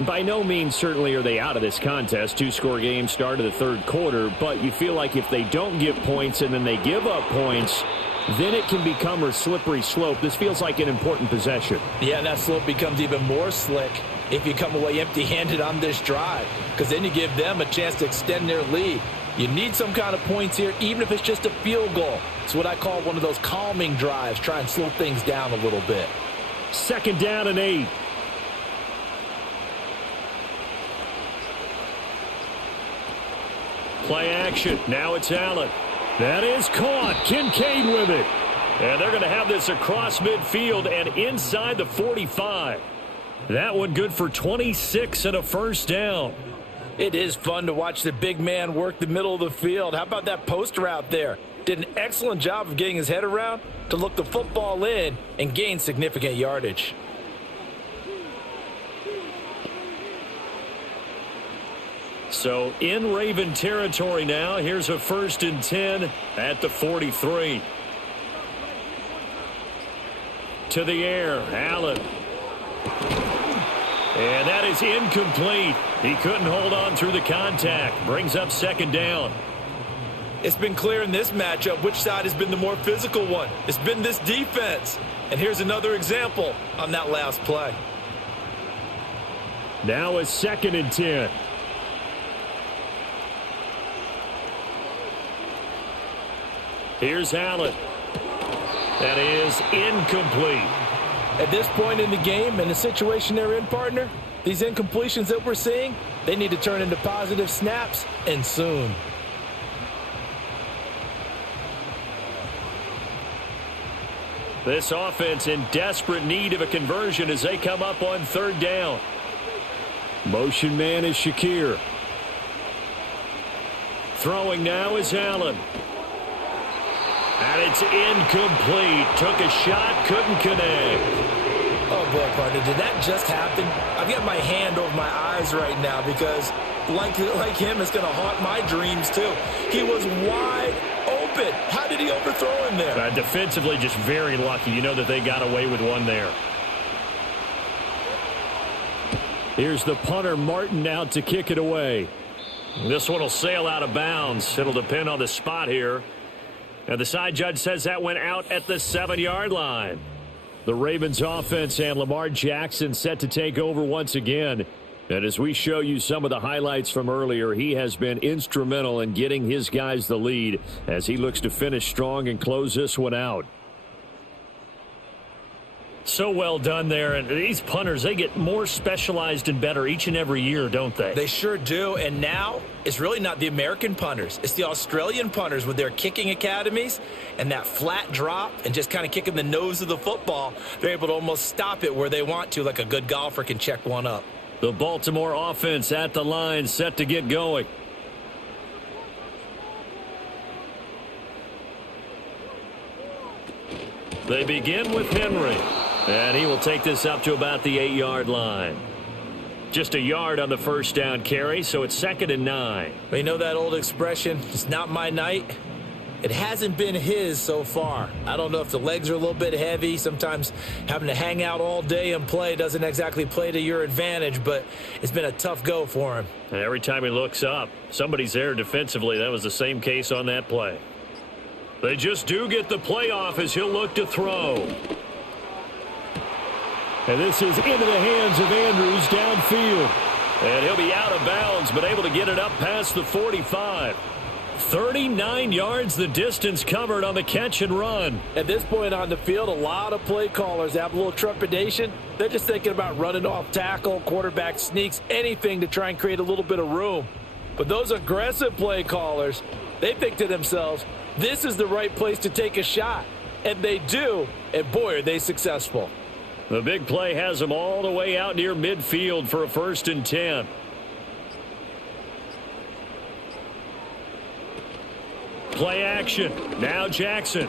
By no means certainly are they out of this contest. 2-score game start of the third quarter, but you feel like if they don't get points and then they give up points, then it can become a slippery slope. This feels like an important possession. Yeah, and that slope becomes even more slick if you come away empty-handed on this drive, because then you give them a chance to extend their lead. You need some kind of points here, even if it's just a field goal. It's what I call one of those calming drives. Try and slow things down a little bit. 2nd down and 8. Play action. Now it's Allen. That is caught. Kincaid with it. And they're going to have this across midfield and inside the 45. That one good for 26 and a first down. It is fun to watch the big man work the middle of the field. How about that post route there? Did an excellent job of getting his head around to look the football in and gain significant yardage. So in Raven territory now. Here's a 1st and 10 at the 43. To the air, Allen. And that is incomplete. He couldn't hold on through the contact. Brings up 2nd down. It's been clear in this matchup which side has been the more physical one. It's been this defense. And here's another example on that last play. Now a 2nd and 10. Here's Allen. That is incomplete. At this point in the game and the situation they're in, partner, these incompletions that we're seeing, they need to turn into positive snaps, and soon. This offense in desperate need of a conversion as they come up on 3rd down. Motion man is Shakir. Throwing now is Allen. And it's incomplete. Took a shot, couldn't connect. Oh, boy, partner, did that just happen? I've got my hand over my eyes right now because, like him, it's going to haunt my dreams, too. He was wide open. How did he overthrow him there? Defensively, just very lucky. You know that they got away with one there. Here's the punter, Martin, out to kick it away. This one will sail out of bounds. It'll depend on the spot here. And the side judge says that went out at the 7-yard line. The Ravens offense and Lamar Jackson set to take over once again. And as we show you some of the highlights from earlier, he has been instrumental in getting his guys the lead as he looks to finish strong and close this one out. So well done there. And these punters, they get more specialized and better each and every year, don't they? They sure do. And now it's really not the American punters. It's the Australian punters with their kicking academies and that flat drop and just kind of kicking the nose of the football. They're able to almost stop it where they want to, like a good golfer can check one up. The Baltimore offense at the line, set to get going. They begin with Henry. And he will take this up to about the 8-yard line. Just a yard on the first down carry, so it's 2nd and 9. Well, you know that old expression, it's not my night? It hasn't been his so far. I don't know if the legs are a little bit heavy. Sometimes having to hang out all day and play doesn't exactly play to your advantage, but it's been a tough go for him. And every time he looks up, somebody's there defensively. That was the same case on that play. They just do get the play off as he'll look to throw. And this is into the hands of Andrews downfield. And he'll be out of bounds, but able to get it up past the 45. 39 yards the distance covered on the catch and run. At this point on the field, a lot of play callers have a little trepidation. They're just thinking about running off tackle, quarterback sneaks, anything to try and create a little bit of room. But those aggressive play callers, they think to themselves, this is the right place to take a shot. And they do, and boy, are they successful. The big play has them all the way out near midfield for a 1st and 10. Play action. Now Jackson.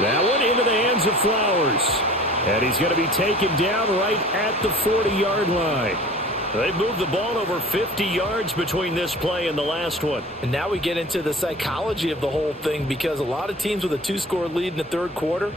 That one into the hands of Flowers. And he's going to be taken down right at the 40-yard line. They moved the ball over 50 yards between this play and the last one. And now we get into the psychology of the whole thing, because a lot of teams with a 2-score lead in the third quarter,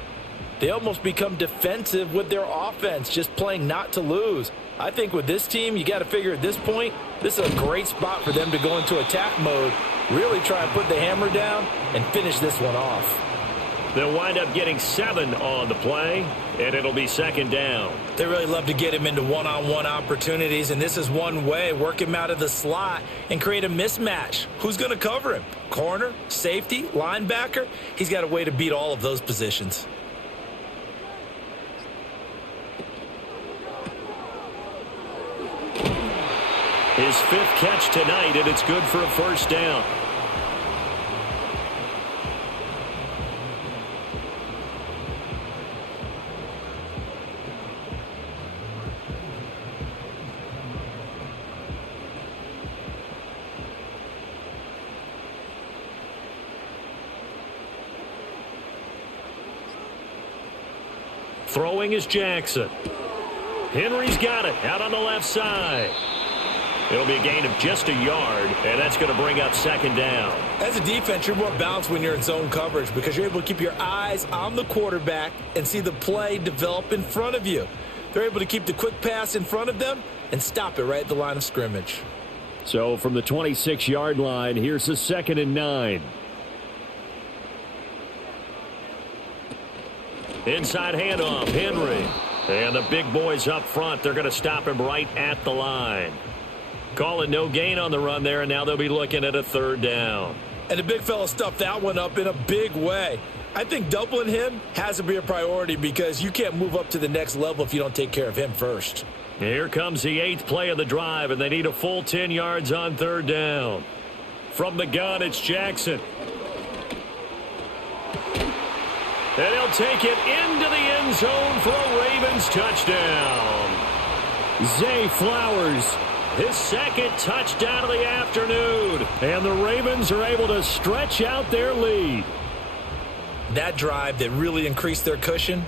they almost become defensive with their offense, just playing not to lose. I think with this team, you got to figure at this point, this is a great spot for them to go into attack mode, really try and put the hammer down and finish this one off. They'll wind up getting 7 on the play, and it'll be second down. They really love to get him into one-on-one opportunities, and this is one way. Work him out of the slot and create a mismatch. Who's going to cover him? Corner, safety, linebacker? He's got a way to beat all of those positions. His 5th catch tonight, and it's good for a first down. Throwing is Jackson. Henry's got it out on the left side. It'll be a gain of just a yard, and that's going to bring up second down. As a defense, you're more balanced when you're in zone coverage because you're able to keep your eyes on the quarterback and see the play develop in front of you. They're able to keep the quick pass in front of them and stop it right at the line of scrimmage. So from the 26-yard line, here's the 2nd and 9. Inside handoff, Henry. And the big boys up front, they're going to stop him right at the line. Call it no gain on the run there, and now they'll be looking at a 3rd down. And the big fella stuffed that one up in a big way. I think doubling him has to be a priority because you can't move up to the next level if you don't take care of him first. Here comes the 8th play of the drive, and they need a full 10 yards on 3rd down. From the gun, it's Jackson. And he'll take it into the end zone for a Ravens touchdown. Zay Flowers, his 2nd touchdown of the afternoon. And the Ravens are able to stretch out their lead. That drive that really increased their cushion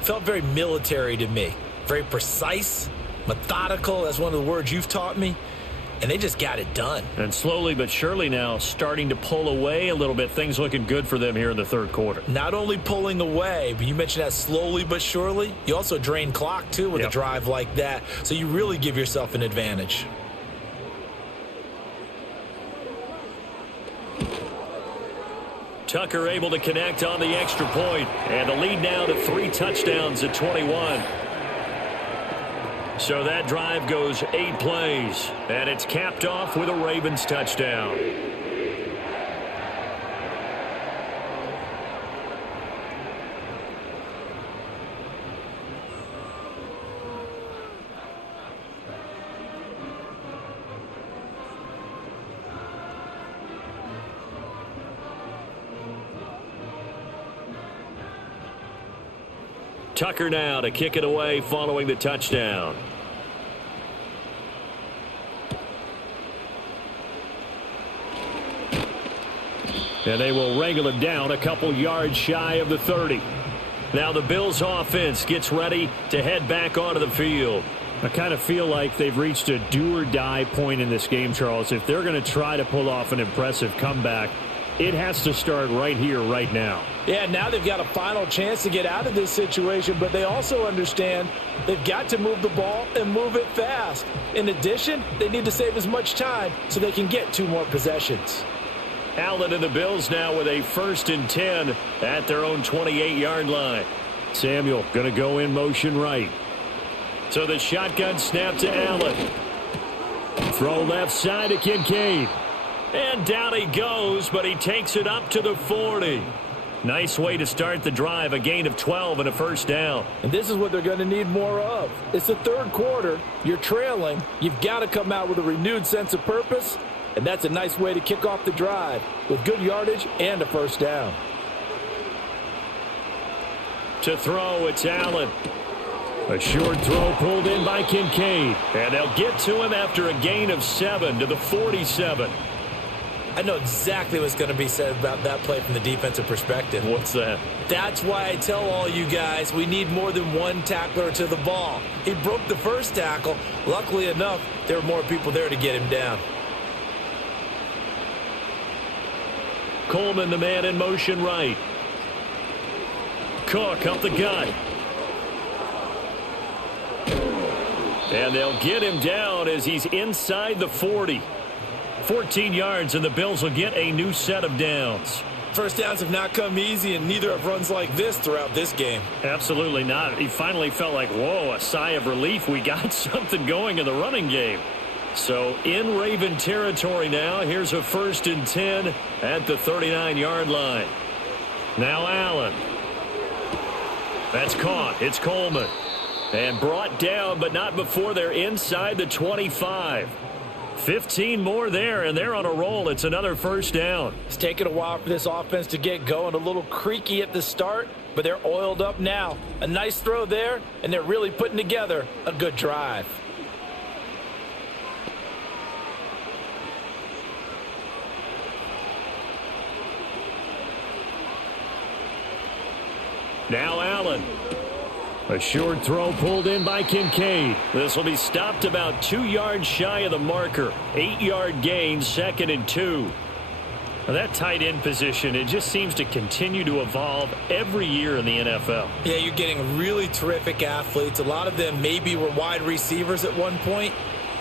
felt very military to me. Very precise, methodical, that's one of the words you've taught me. And they just got it done. And slowly but surely now starting to pull away a little bit. Things looking good for them here in the 3rd quarter. Not only pulling away, but you mentioned that slowly but surely. You also drain clock, too, with a drive like that. So you really give yourself an advantage. Tucker able to connect on the extra point. And the lead now to 3 touchdowns at 21. So that drive goes 8 plays, and it's capped off with a Ravens touchdown. Tucker now to kick it away following the touchdown. And they will wrangle him down a couple yards shy of the 30. Now the Bills offense gets ready to head back onto the field. I kind of feel like they've reached a do-or-die point in this game, Charles. If they're going to try to pull off an impressive comeback, it has to start right here, right now. Yeah, now they've got a final chance to get out of this situation, but they also understand they've got to move the ball and move it fast. In addition, they need to save as much time so they can get 2 more possessions. Allen and the Bills now with a 1st and 10 at their own 28-yard line. Samuel going to go in motion right. So the shotgun snap to Allen. Throw left side to Kincaid. And down he goes, but he takes it up to the 40. Nice way to start the drive, a gain of 12 and a first down. And this is what they're going to need more of. It's the 3rd quarter. You're trailing. You've got to come out with a renewed sense of purpose, and that's a nice way to kick off the drive with good yardage and a first down. To throw, it's Allen. A short throw pulled in by Kincaid. And they'll get to him after a gain of 7 to the 47. I know exactly what's going to be said about that play from the defensive perspective. What's that? That's why I tell all you guys we need more than one tackler to the ball. He broke the first tackle. Luckily enough, there were more people there to get him down. Coleman, the man in motion right. Cook up the gut. And they'll get him down as he's inside the 40. 14 yards, and the Bills will get a new set of downs. First downs have not come easy, and neither have runs like this throughout this game. Absolutely not. He finally felt like, whoa, a sigh of relief. We got something going in the running game. So in Raven territory now. Here's a 1st and 10 at the 39-yard line. Now Allen. That's caught. It's Coleman. And brought down, but not before they're inside the 25. 15 more there, and they're on a roll. It's another 1st down. It's taken a while for this offense to get going. A little creaky at the start, but they're oiled up now. A nice throw there, and they're really putting together a good drive. Now Allen. A short throw pulled in by Kincaid. This will be stopped about 2 yards shy of the marker. 8-yard gain, 2nd and 2. Now that tight end position, it just seems to continue to evolve every year in the NFL. Yeah, you're getting really terrific athletes. A lot of them maybe were wide receivers at one point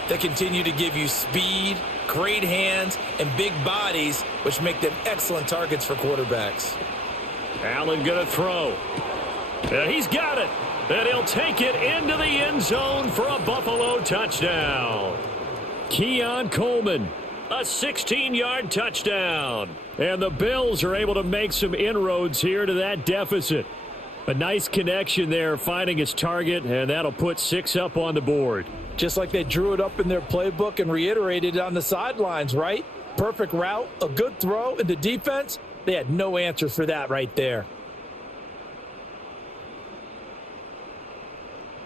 that continue to give you speed, great hands, and big bodies, which make them excellent targets for quarterbacks. Allen going to throw. And he's got it. And he'll take it into the end zone for a Buffalo touchdown. Keon Coleman, a 16-yard touchdown. And the Bills are able to make some inroads here to that deficit. A nice connection there, finding his target, and that'll put 6 up on the board. Just like they drew it up in their playbook and reiterated it on the sidelines, right? Perfect route, a good throw, and the defense, they had no answer for that right there.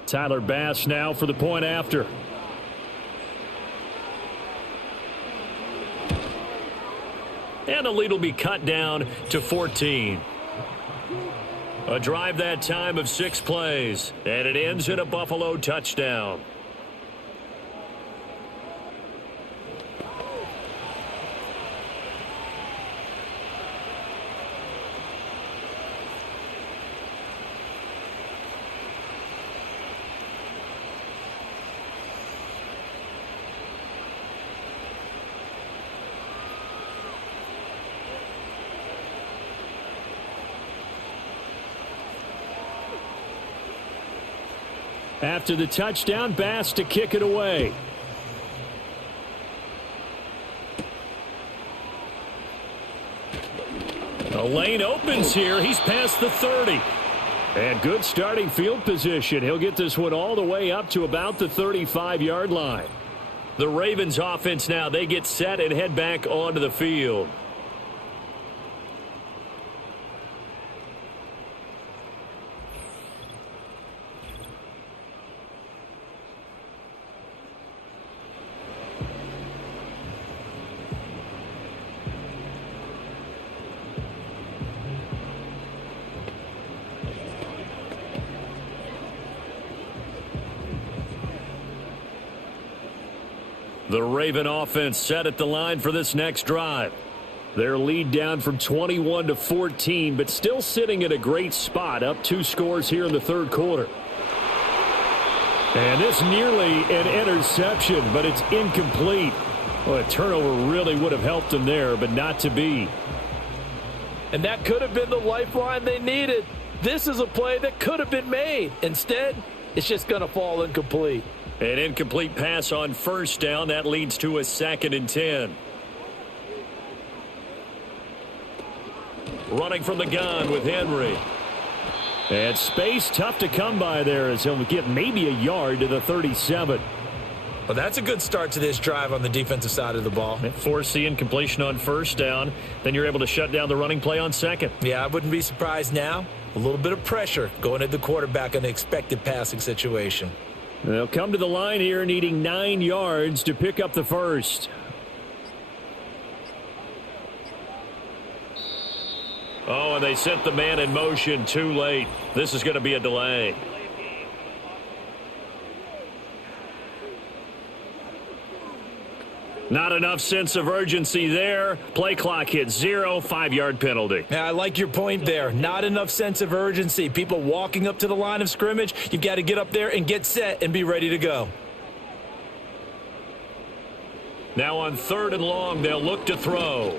Tyler Bass now for the point after. And the lead will be cut down to 14. A drive that time of 6 plays. And it ends in a Buffalo touchdown. After the touchdown, Bass to kick it away. The lane opens here. He's past the 30. And good starting field position. He'll get this one all the way up to about the 35-yard line. The Ravens offense now, they get set and head back onto the field. The Raven offense set at the line for this next drive. Their lead down from 21 to 14, but still sitting at a great spot, up 2 scores here in the 3rd quarter. And this nearly an interception, but it's incomplete. Well, a turnover really would have helped them there, but not to be. And that could have been the lifeline they needed. This is a play that could have been made. Instead, it's just going to fall incomplete. An incomplete pass on 1st down. That leads to a 2nd and 10. Running from the gun with Henry. And space tough to come by there as he'll get maybe a yard to the 37. Well, that's a good start to this drive on the defensive side of the ball. Force the incompletion on 1st down. Then you're able to shut down the running play on 2nd. Yeah, I wouldn't be surprised now. A little bit of pressure going at the quarterback in the expected passing situation. They'll come to the line here needing 9 yards to pick up the 1st. Oh, and they sent the man in motion too late. This is going to be a delay. Not enough sense of urgency there. Play clock hits 0, 5-yard penalty. Yeah, I like your point there. Not enough sense of urgency. People walking up to the line of scrimmage, you've got to get up there and get set and be ready to go. Now on 3rd and long, they'll look to throw.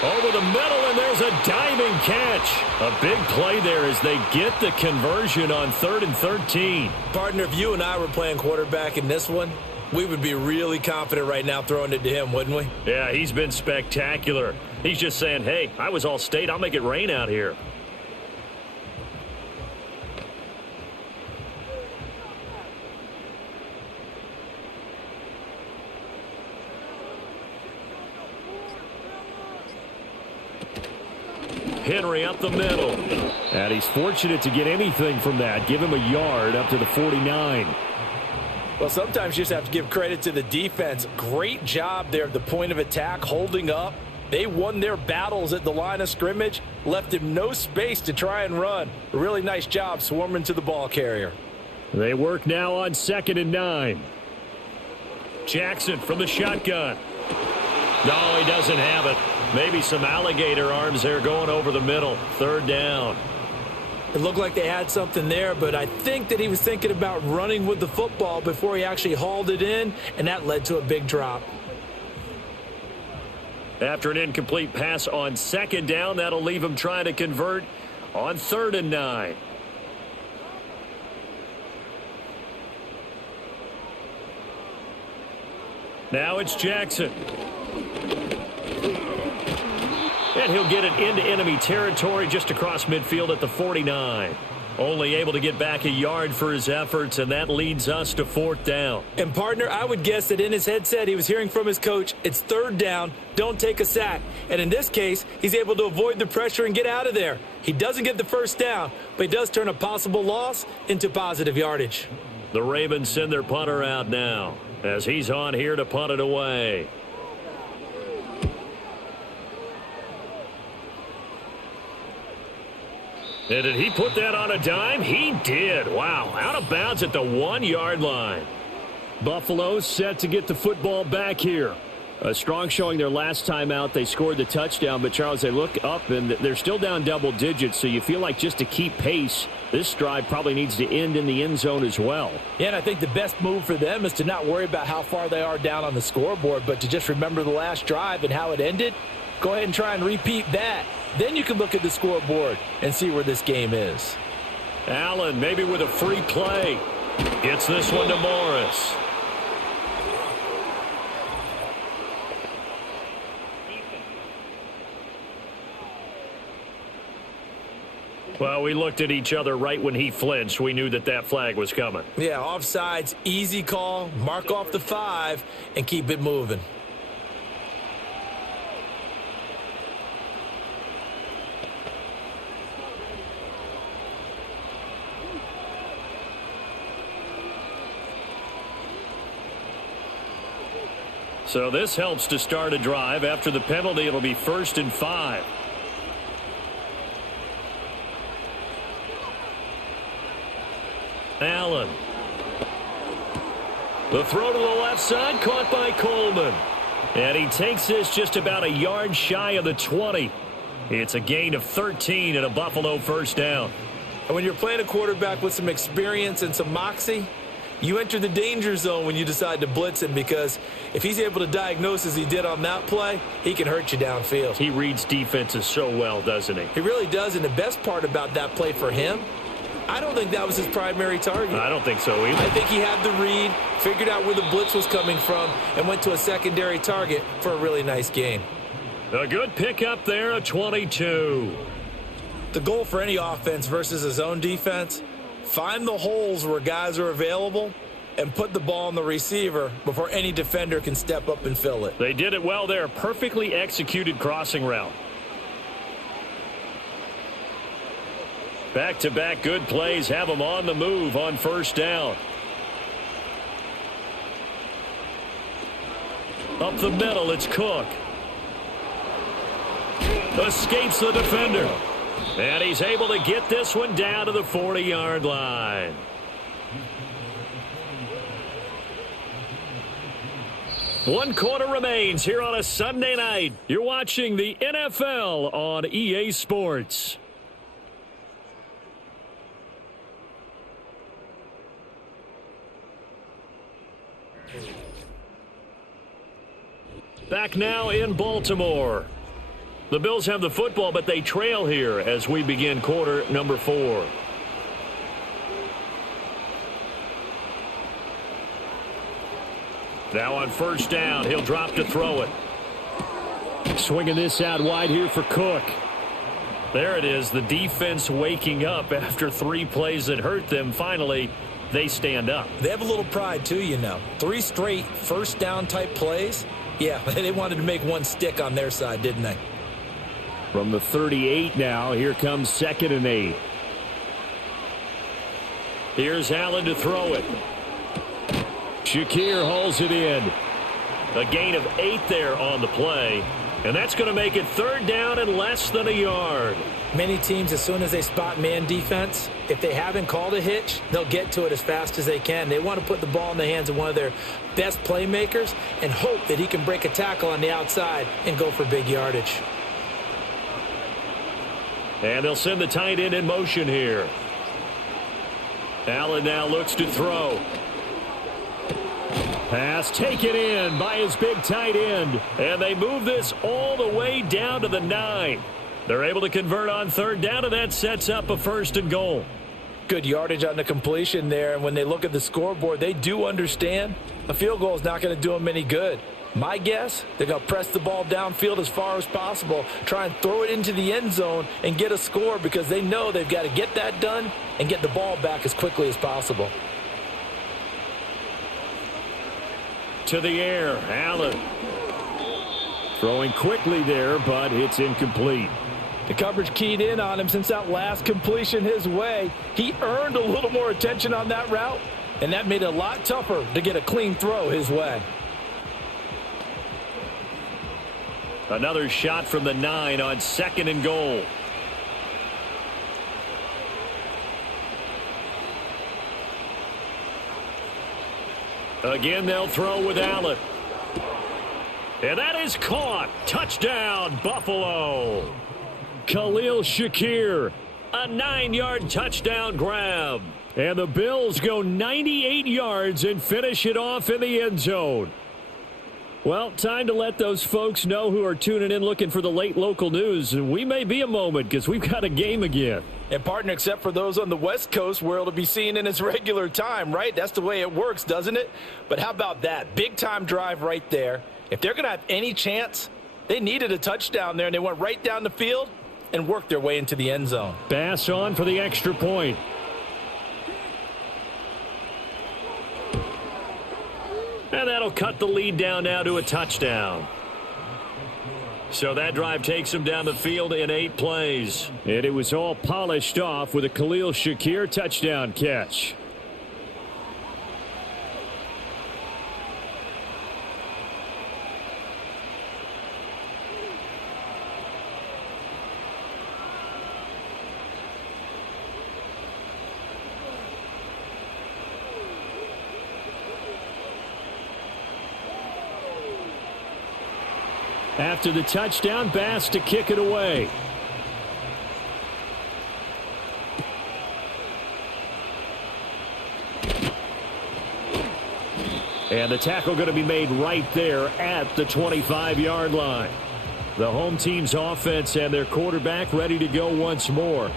Over the middle, and there's a diving catch. A big play there as they get the conversion on 3rd and 13. Partner, if you and I were playing quarterback in this one, we would be really confident right now throwing it to him, wouldn't we? Yeah, he's been spectacular. He's just saying, hey, I was all state. I'll make it rain out here. Henry up the middle. And he's fortunate to get anything from that. Give him a yard up to the 49. Well, sometimes you just have to give credit to the defense. Great job there at the point of attack, holding up. They won their battles at the line of scrimmage, left him no space to try and run. A really nice job swarming to the ball carrier. They work now on 2nd and 9. Jackson from the shotgun. No, he doesn't have it. Maybe some alligator arms there going over the middle. 3rd down. It looked like they had something there, but I think that he was thinking about running with the football before he actually hauled it in, and that led to a big drop. After an incomplete pass on 2nd down, that'll leave him trying to convert on 3rd and 9. Now it's Jackson. And he'll get it into enemy territory just across midfield at the 49. Only able to get back a yard for his efforts, and that leads us to 4th down. And, partner, I would guess that in his headset he was hearing from his coach, it's 3rd down, don't take a sack. And in this case, he's able to avoid the pressure and get out of there. He doesn't get the 1st down, but he does turn a possible loss into positive yardage. The Ravens send their punter out now as he's on here to punt it away. And did he put that on a dime? He did. Wow. Out of bounds at the 1-yard line. Buffalo set to get the football back here. A strong showing their last time out. They scored the touchdown, but, Charles, they look up, and they're still down double digits, so you feel like just to keep pace, this drive probably needs to end in the end zone as well. Yeah, and I think the best move for them is to not worry about how far they are down on the scoreboard, but to just remember the last drive and how it ended. Go ahead and try and repeat that. Then you can look at the scoreboard and see where this game is. Allen maybe with a free play. Gets this one to Morris. Well, we looked at each other right when he flinched. We knew that that flag was coming. Yeah, offsides, easy call, mark off the 5, and keep it moving. So this helps to start a drive. After the penalty, it'll be 1st and 5. Allen. The throw to the left side, caught by Coleman. And he takes this just about a yard shy of the 20. It's a gain of 13 and a Buffalo 1st down. And when you're playing a quarterback with some experience and some moxie, you enter the danger zone when you decide to blitz him, because if he's able to diagnose as he did on that play, he can hurt you downfield. He reads defenses so well, doesn't he? He really does, and the best part about that play for him, I don't think that was his primary target. I don't think so either. I think he had the read, figured out where the blitz was coming from, and went to a secondary target for a really nice gain. A good pickup there, a 22. The goal for any offense versus his own defense, find the holes where guys are available and put the ball on the receiver before any defender can step up and fill it. They did it well there. Perfectly executed crossing route. Back-to-back good plays have them on the move on 1st down. Up the middle, it's Cook. Escapes the defender. And he's able to get this one down to the 40-yard line. One quarter remains here on a Sunday night. You're watching the NFL on EA Sports. Back now in Baltimore. The Bills have the football, but they trail here as we begin quarter number 4. Now on first down, he'll drop to throw it. Swinging this out wide here for Cook. There it is, the defense waking up after 3 plays that hurt them. Finally, they stand up. They have a little pride, too, you know. 3 straight first down type plays. Yeah, they wanted to make one stick on their side, didn't they? From the 38 now, here comes 2nd and 8. Here's Allen to throw it. Shakir hauls it in. A gain of 8 there on the play. And that's going to make it 3rd down and less than a yard. Many teams, as soon as they spot man defense, if they haven't called a hitch, they'll get to it as fast as they can. They want to put the ball in the hands of one of their best playmakers and hope that he can break a tackle on the outside and go for big yardage. And they'll send the tight end in motion here. Allen now looks to throw. Pass taken in by his big tight end. And they move this all the way down to the 9. They're able to convert on 3rd down, and that sets up a 1st and goal. Good yardage on the completion there, and when they look at the scoreboard, they do understand a field goal is not going to do them any good. My guess, they're going to press the ball downfield as far as possible, try and throw it into the end zone and get a score because they know they've got to get that done and get the ball back as quickly as possible. To the air, Allen. Throwing quickly there, but it's incomplete. The coverage keyed in on him since that last completion his way. He earned a little more attention on that route, and that made it a lot tougher to get a clean throw his way. Another shot from the 9 on 2nd and goal. Again, they'll throw with Allen. And that is caught. Touchdown, Buffalo. Khalil Shakir. A 9-yard touchdown grab. And the Bills go 98 yards and finish it off in the end zone. Well, time to let those folks know who are tuning in looking for the late local news. And we may be a moment because we've got a game again. And partner, except for those on the West Coast where it'll be seen in its regular time, right? That's the way it works, doesn't it? But how about that? Big time drive right there. If they're going to have any chance, they needed a touchdown there, and they went right down the field and worked their way into the end zone. Bass on for the extra point. And that'll cut the lead down now to a touchdown. So that drive takes them down the field in 8 plays. And it was all polished off with a Khalil Shakir touchdown catch. After the touchdown, Bass to kick it away. And the tackle going to be made right there at the 25-yard line. The home team's offense and their quarterback ready to go once more.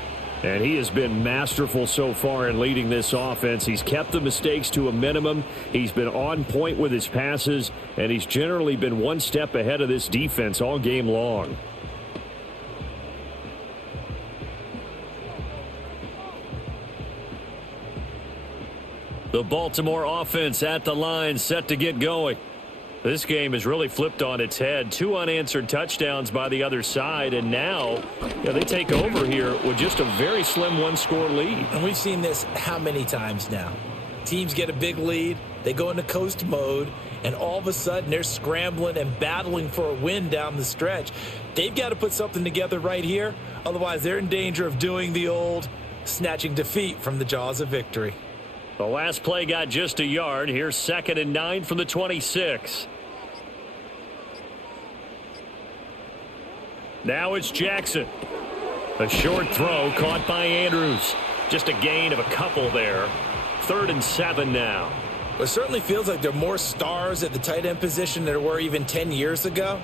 And he has been masterful so far in leading this offense. He's kept the mistakes to a minimum. He's been on point with his passes, and he's generally been one step ahead of this defense all game long. The Baltimore offense at the line, set to get going. This game has really flipped on its head. 2 unanswered touchdowns by the other side, and now they take over here with just a very slim 1-score lead. And we've seen this how many times now? Teams get a big lead, they go into coast mode, and all of a sudden they're scrambling and battling for a win down the stretch. They've got to put something together right here, otherwise they're in danger of doing the old snatching defeat from the jaws of victory. The last play got just a yard. Here's 2nd and 9 from the 26. Now it's Jackson. A short throw caught by Andrews. Just a gain of a couple there. 3rd and 7 now. It certainly feels like there are more stars at the tight end position than there were even 10 years ago.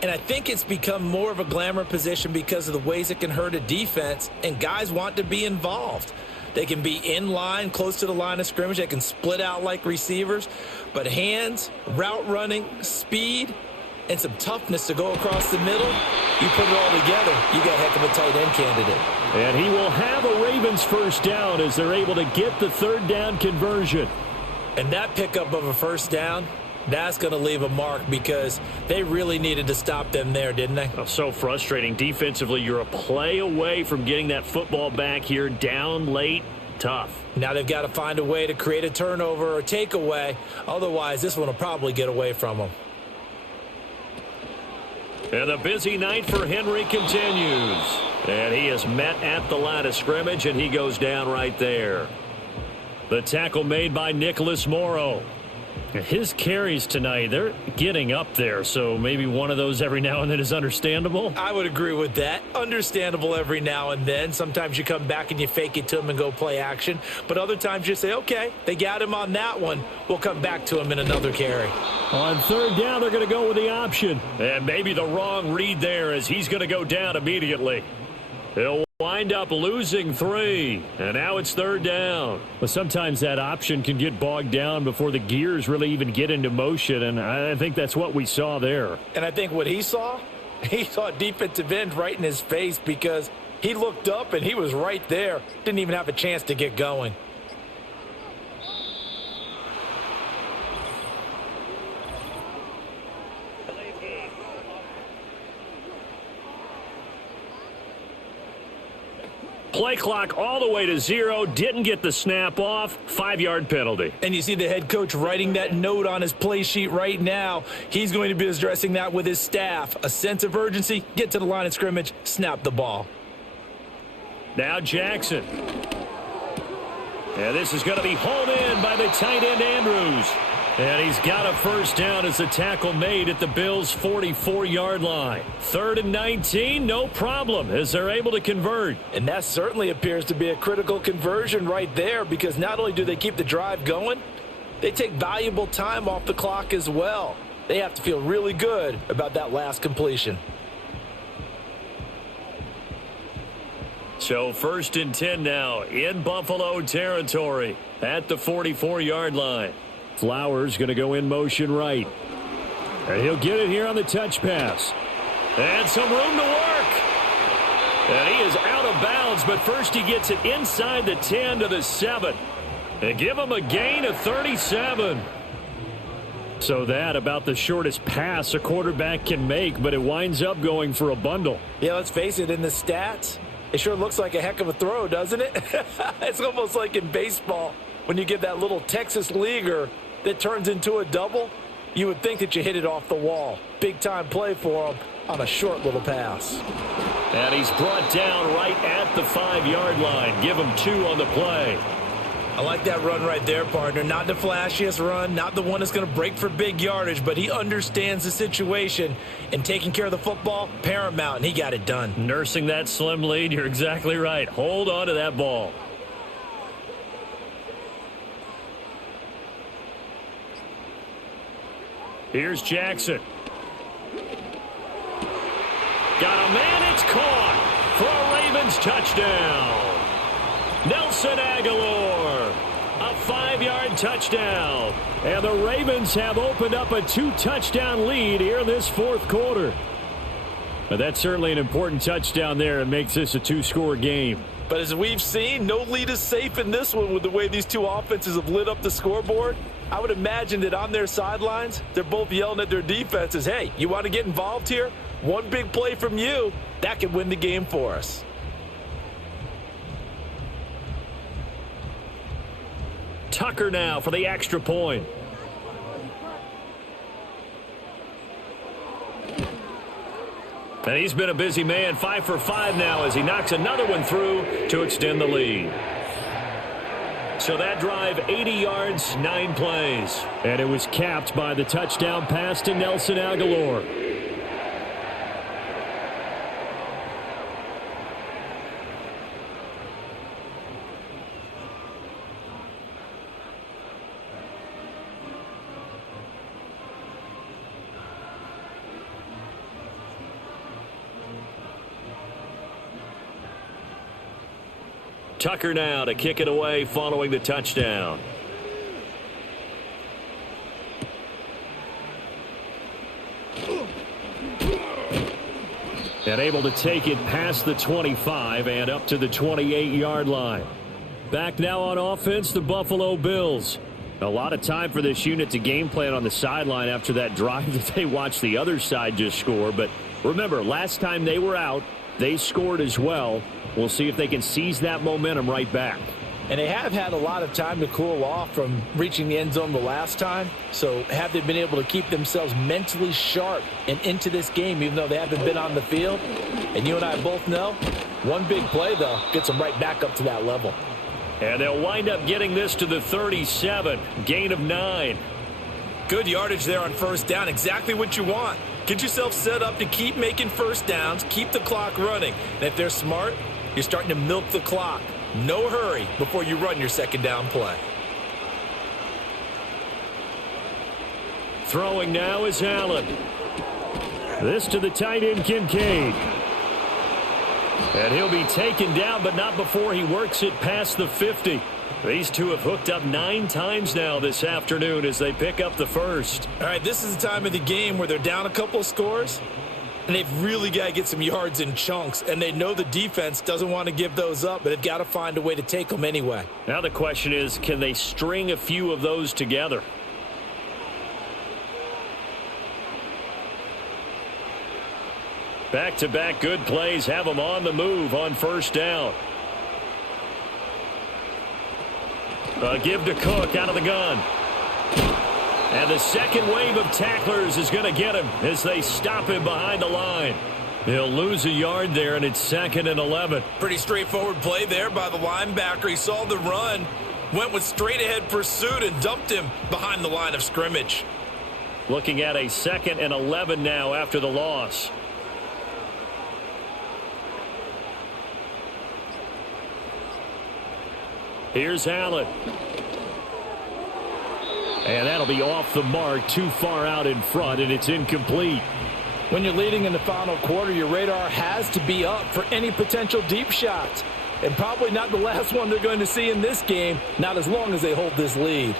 And I think it's become more of a glamour position because of the ways it can hurt a defense, and guys want to be involved. They can be in line, close to the line of scrimmage. They can split out like receivers. But hands, route running, speed, and some toughness to go across the middle, you put it all together, you got a heck of a tight end candidate. And he will have a Ravens first down as they're able to get the third down conversion. And that pickup of a first down, that's going to leave a mark because they really needed to stop them there, didn't they? Oh, so frustrating. Defensively, you're a play away from getting that football back here, down late, tough. Now they've got to find a way to create a turnover or takeaway. Otherwise, this one will probably get away from them. And the busy night for Henry continues. And he is met at the line of scrimmage, and he goes down right there. The tackle made by Nicholas Morrow. His carries tonight, they're getting up there, so maybe one of those every now and then is understandable. I would agree with that. Understandable every now and then. Sometimes you come back and you fake it to him and go play action. But other times you say, okay, they got him on that one. We'll come back to him in another carry. On third down, they're going to go with the option. And maybe the wrong read there as he's going to go down immediately. He'll wind up losing 3, and now it's third down. But sometimes that option can get bogged down before the gears really even get into motion, and I think that's what we saw there. And I think what he saw defensive end right in his face because he looked up and he was right there. Didn't even have a chance to get going. Play clock all the way to 0. Didn't get the snap off. 5-yard penalty. And you see the head coach writing that note on his play sheet right now. He's going to be addressing that with his staff. A sense of urgency, get to the line of scrimmage, snap the ball. Now Jackson. And this is going to be hauled in by the tight end Andrews. And he's got a first down as the tackle made at the Bills' 44-yard line. 3rd and 19, no problem, as they're able to convert. And that certainly appears to be a critical conversion right there because not only do they keep the drive going, they take valuable time off the clock as well. They have to feel really good about that last completion. So 1st and 10 now in Buffalo territory at the 44-yard line. Flowers going to go in motion right. And he'll get it here on the touch pass. And some room to work. And he is out of bounds, but first he gets it inside the 10 to the 7. And give him a gain of 37. So that about the shortest pass a quarterback can make, but it winds up going for a bundle. Yeah, let's face it, in the stats, it sure looks like a heck of a throw, doesn't it? It's almost like in baseball when you get that little Texas leaguer that turns into a double. You would think that you hit it off the wall. Big time play for him on a short little pass. And he's brought down right at the 5-yard line. Give him 2 on the play. I like that run right there, partner. Not the flashiest run, not the one that's going to break for big yardage, but he understands the situation, and taking care of the football, paramount, and he got it done. Nursing that slim lead, you're exactly right. Hold on to that ball. Here's Jackson. Got a man, it's caught for a Ravens touchdown. Nelson Aguilar, a 5-yard touchdown. And the Ravens have opened up a 2-touchdown lead here in this 4th quarter. But that's certainly an important touchdown there. It makes this a 2-score game. But as we've seen, no lead is safe in this one with the way these two offenses have lit up the scoreboard. I would imagine that on their sidelines, they're both yelling at their defenses, hey, you want to get involved here? One big play from you, that could win the game for us. Tucker now for the extra point. And he's been a busy man, 5 for 5 now as he knocks another one through to extend the lead. So that drive, 80 yards, 9 plays. And it was capped by the touchdown pass to Nelson Aguilar. Tucker now to kick it away following the touchdown. And able to take it past the 25 and up to the 28-yard line. Back now on offense, the Buffalo Bills. A lot of time for this unit to game plan on the sideline after that drive that they watched the other side just score. But remember, last time they were out, they scored as well. We'll see if they can seize that momentum right back. And they have had a lot of time to cool off from reaching the end zone the last time. So have they been able to keep themselves mentally sharp and into this game, even though they haven't been on the field? And you and I both know, one big play, though, gets them right back up to that level. And they'll wind up getting this to the 37. Gain of 9. Good yardage there on first down. Exactly what you want. Get yourself set up to keep making first downs, keep the clock running. And if they're smart, you're starting to milk the clock. No hurry before you run your second down play. Throwing now is Allen. This to the tight end, Kincaid. And he'll be taken down, but not before he works it past the 50. These two have hooked up 9 times now this afternoon as they pick up the first. All right, this is the time of the game where they're down a couple of scores, and they've really got to get some yards in chunks, and they know the defense doesn't want to give those up, but they've got to find a way to take them anyway. Now the question is, can they string a few of those together? Back-to-back good plays have them on the move on first down. Give to Cook out of the gun. And the second wave of tacklers is going to get him as they stop him behind the line. He'll lose a yard there, and it's 2nd and 11. Pretty straightforward play there by the linebacker. He saw the run, went with straight-ahead pursuit, and dumped him behind the line of scrimmage. Looking at a 2nd and 11 now after the loss. Here's Allen. And that'll be off the mark, too far out in front, and it's incomplete. When you're leading in the final quarter, your radar has to be up for any potential deep shots. And probably not the last one they're going to see in this game, not as long as they hold this lead.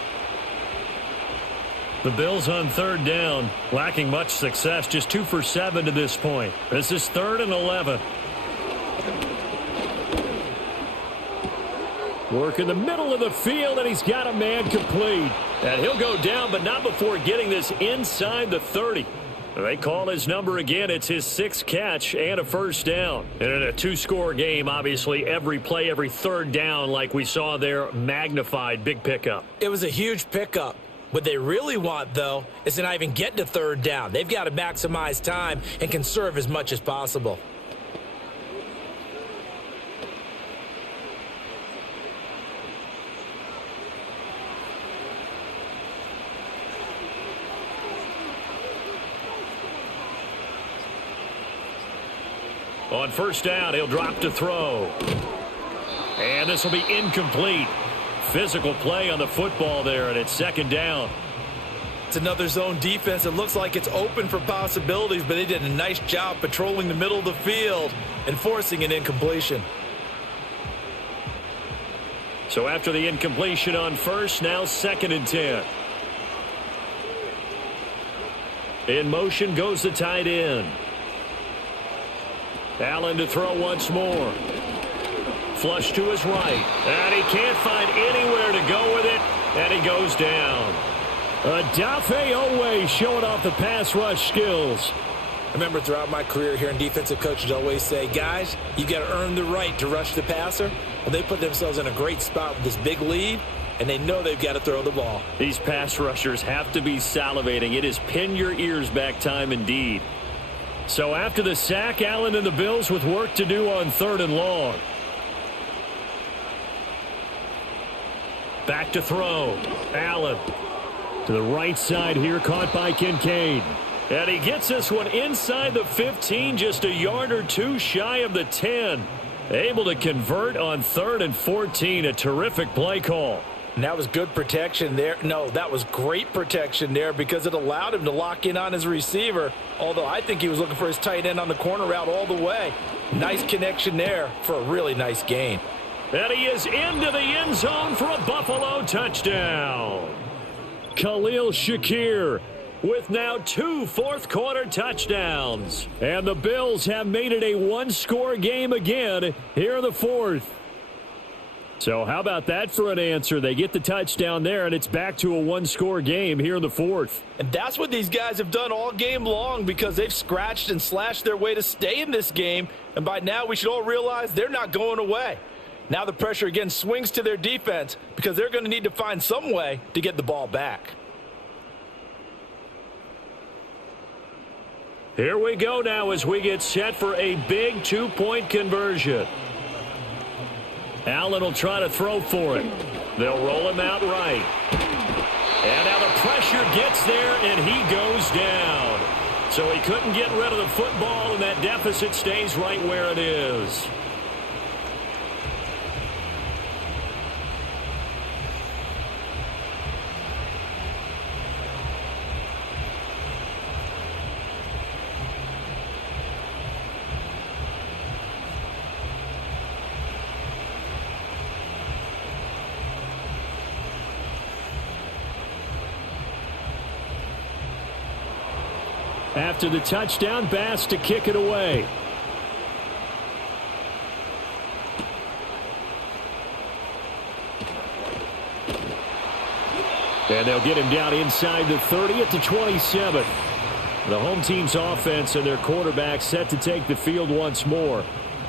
The Bills on third down, lacking much success, just 2 for 7 to this point. This is 3rd and 11. Work in the middle of the field, and he's got a man complete. And he'll go down, but not before getting this inside the 30. They call his number again. It's his 6th catch and a first down. And in a 2-score game, obviously, every play, every third down, like we saw there, magnified. Big pickup. It was a huge pickup. What they really want, though, is to not even get to third down. They've got to maximize time and conserve as much as possible. On first down, he'll drop to throw. And this will be incomplete. Physical play on the football there, and it's 2nd down. It's another zone defense. It looks like it's open for possibilities, but they did a nice job patrolling the middle of the field and forcing an incompletion. So after the incompletion on first, now 2nd and 10. In motion goes the tight end. Allen to throw once more. Flush to his right. And he can't find anywhere to go with it. And he goes down. Adafe Owe showing off the pass rush skills. I remember throughout my career hearing defensive coaches always say, guys, you got to earn the right to rush the passer. Well, they put themselves in a great spot with this big lead, and they know they've got to throw the ball. These pass rushers have to be salivating. It is pin your ears back time indeed. So after the sack, Allen and the Bills with work to do on 3rd and long. Back to throw. Allen to the right side here, caught by Kincaid. And he gets this one inside the 15, just a yard or 2 shy of the 10. Able to convert on 3rd and 14. A terrific play call. And that was good protection there. No, that was great protection there because it allowed him to lock in on his receiver, although I think he was looking for his tight end on the corner route all the way. Nice connection there for a really nice gain. And he is into the end zone for a Buffalo touchdown. Khalil Shakir with now 2 fourth-quarter touchdowns. And the Bills have made it a one-score game again here in the fourth. So how about that for an answer? They get the touchdown there, and it's back to a one-score game here in the fourth. And that's what these guys have done all game long because they've scratched and slashed their way to stay in this game. And by now we should all realize they're not going away. Now the pressure again swings to their defense because they're going to need to find some way to get the ball back. Here we go now as we get set for a big 2-point conversion. Allen will try to throw for it. They'll roll him out right. And now the pressure gets there, and he goes down. So he couldn't get rid of the football, and that deficit stays right where it is. After the touchdown, Bass to kick it away. And they'll get him down inside the 30 at the 27. The home team's offense and their quarterback set to take the field once more.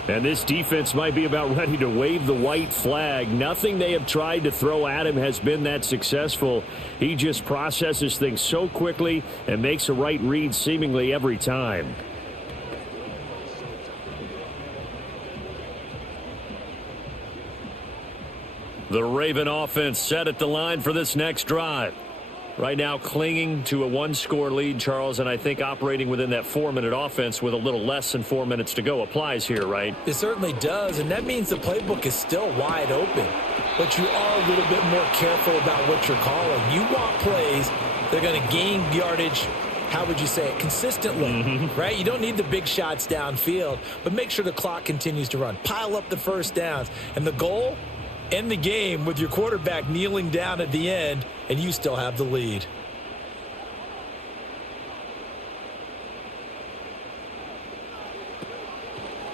And this defense might be about ready to wave the white flag. Nothing they have tried to throw at him has been that successful. He just processes things so quickly and makes a right read seemingly every time. The Raven offense set at the line for this next drive. Right now clinging to a one-score lead, Charles, and I think operating within that 4-minute offense with a little less than 4 minutes to go applies here, right? It certainly does, and that means the playbook is still wide open. But you are a little bit more careful about what you're calling. You want plays that are going to gain yardage, how would you say it, consistently, right? You don't need the big shots downfield, but make sure the clock continues to run. Pile up the first downs. And the goal? End the game with your quarterback kneeling down at the end, and you still have the lead.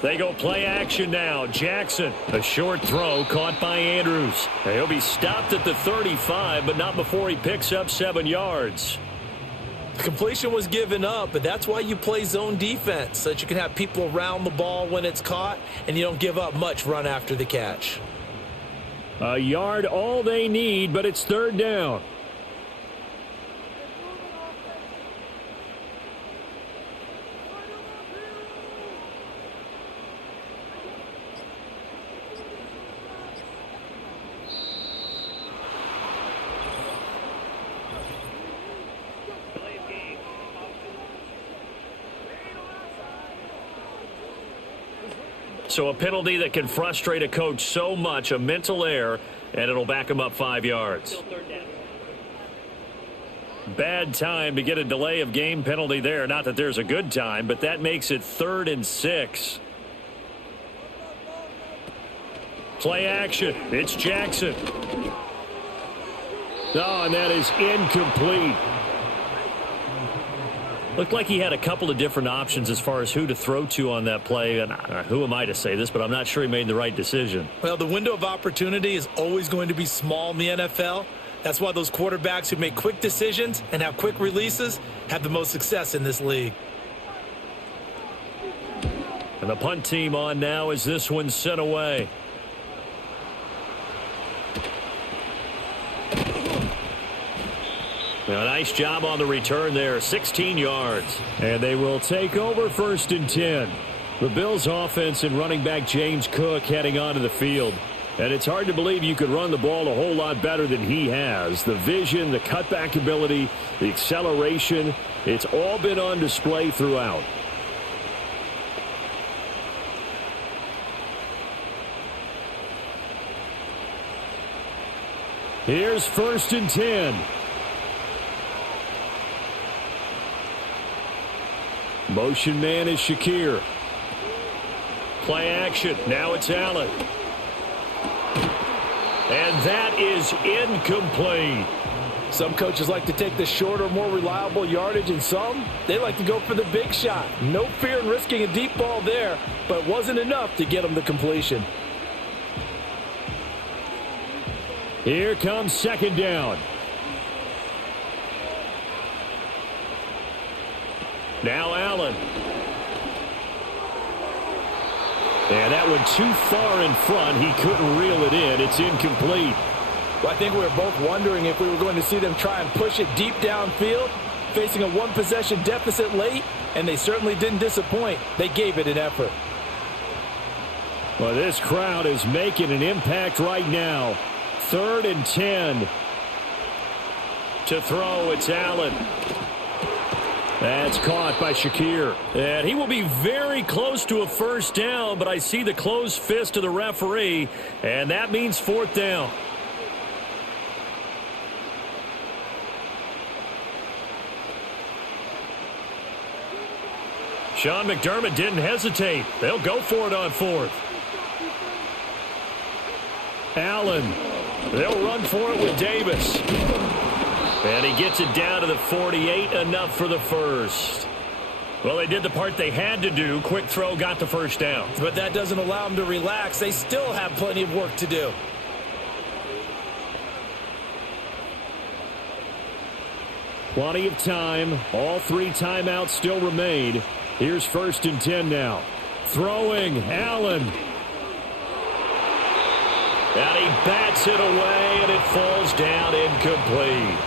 They go play action now. Jackson, a short throw caught by Andrews. He'll be stopped at the 35, but not before he picks up 7 yards. The completion was given up, but that's why you play zone defense, so that you can have people around the ball when it's caught, and you don't give up much run after the catch. A yard all they need, but it's 3rd down. So a penalty that can frustrate a coach so much, a mental error, and it'll back him up 5 yards. Bad time to get a delay of game penalty there. Not that there's a good time, but that makes it 3rd and 6. Play action. It's Jackson. Oh, and that is incomplete. Looked like he had a couple of different options as far as who to throw to on that play. And who am I to say this, but I'm not sure he made the right decision. Well, the window of opportunity is always going to be small in the NFL. That's why those quarterbacks who make quick decisions and have quick releases have the most success in this league. And the punt team on now as this one's sent away. Now, a nice job on the return there, 16 yards. And they will take over 1st and 10. The Bills offense and running back James Cook heading onto the field. And it's hard to believe you could run the ball a whole lot better than he has. The vision, the cutback ability, the acceleration, it's all been on display throughout. Here's 1st and 10. Motion man is Shakir. Play action. Now it's Allen. And that is incomplete. Some coaches like to take the shorter, more reliable yardage, and some, they like to go for the big shot. No fear in risking a deep ball there, but it wasn't enough to get them the completion. Here comes second down. Now Allen. And that one too far in front. He couldn't reel it in. It's incomplete. Well, I think we were both wondering if we were going to see them try and push it deep downfield, facing a one-possession deficit late, and they certainly didn't disappoint. They gave it an effort. Well, this crowd is making an impact right now. 3rd and 10. To throw, it's Allen. That's caught by Shakir. And he will be very close to a first down, but I see the closed fist of the referee, and that means 4th down. Sean McDermott didn't hesitate. They'll go for it on 4th. Allen. They'll run for it with Davis. And he gets it down to the 48, enough for the first. Well, they did the part they had to do. Quick throw, got the first down. But that doesn't allow them to relax. They still have plenty of work to do. Plenty of time. All 3 timeouts still remain. Here's 1st and 10 now. Throwing, Allen. And he bats it away, and it falls down incomplete.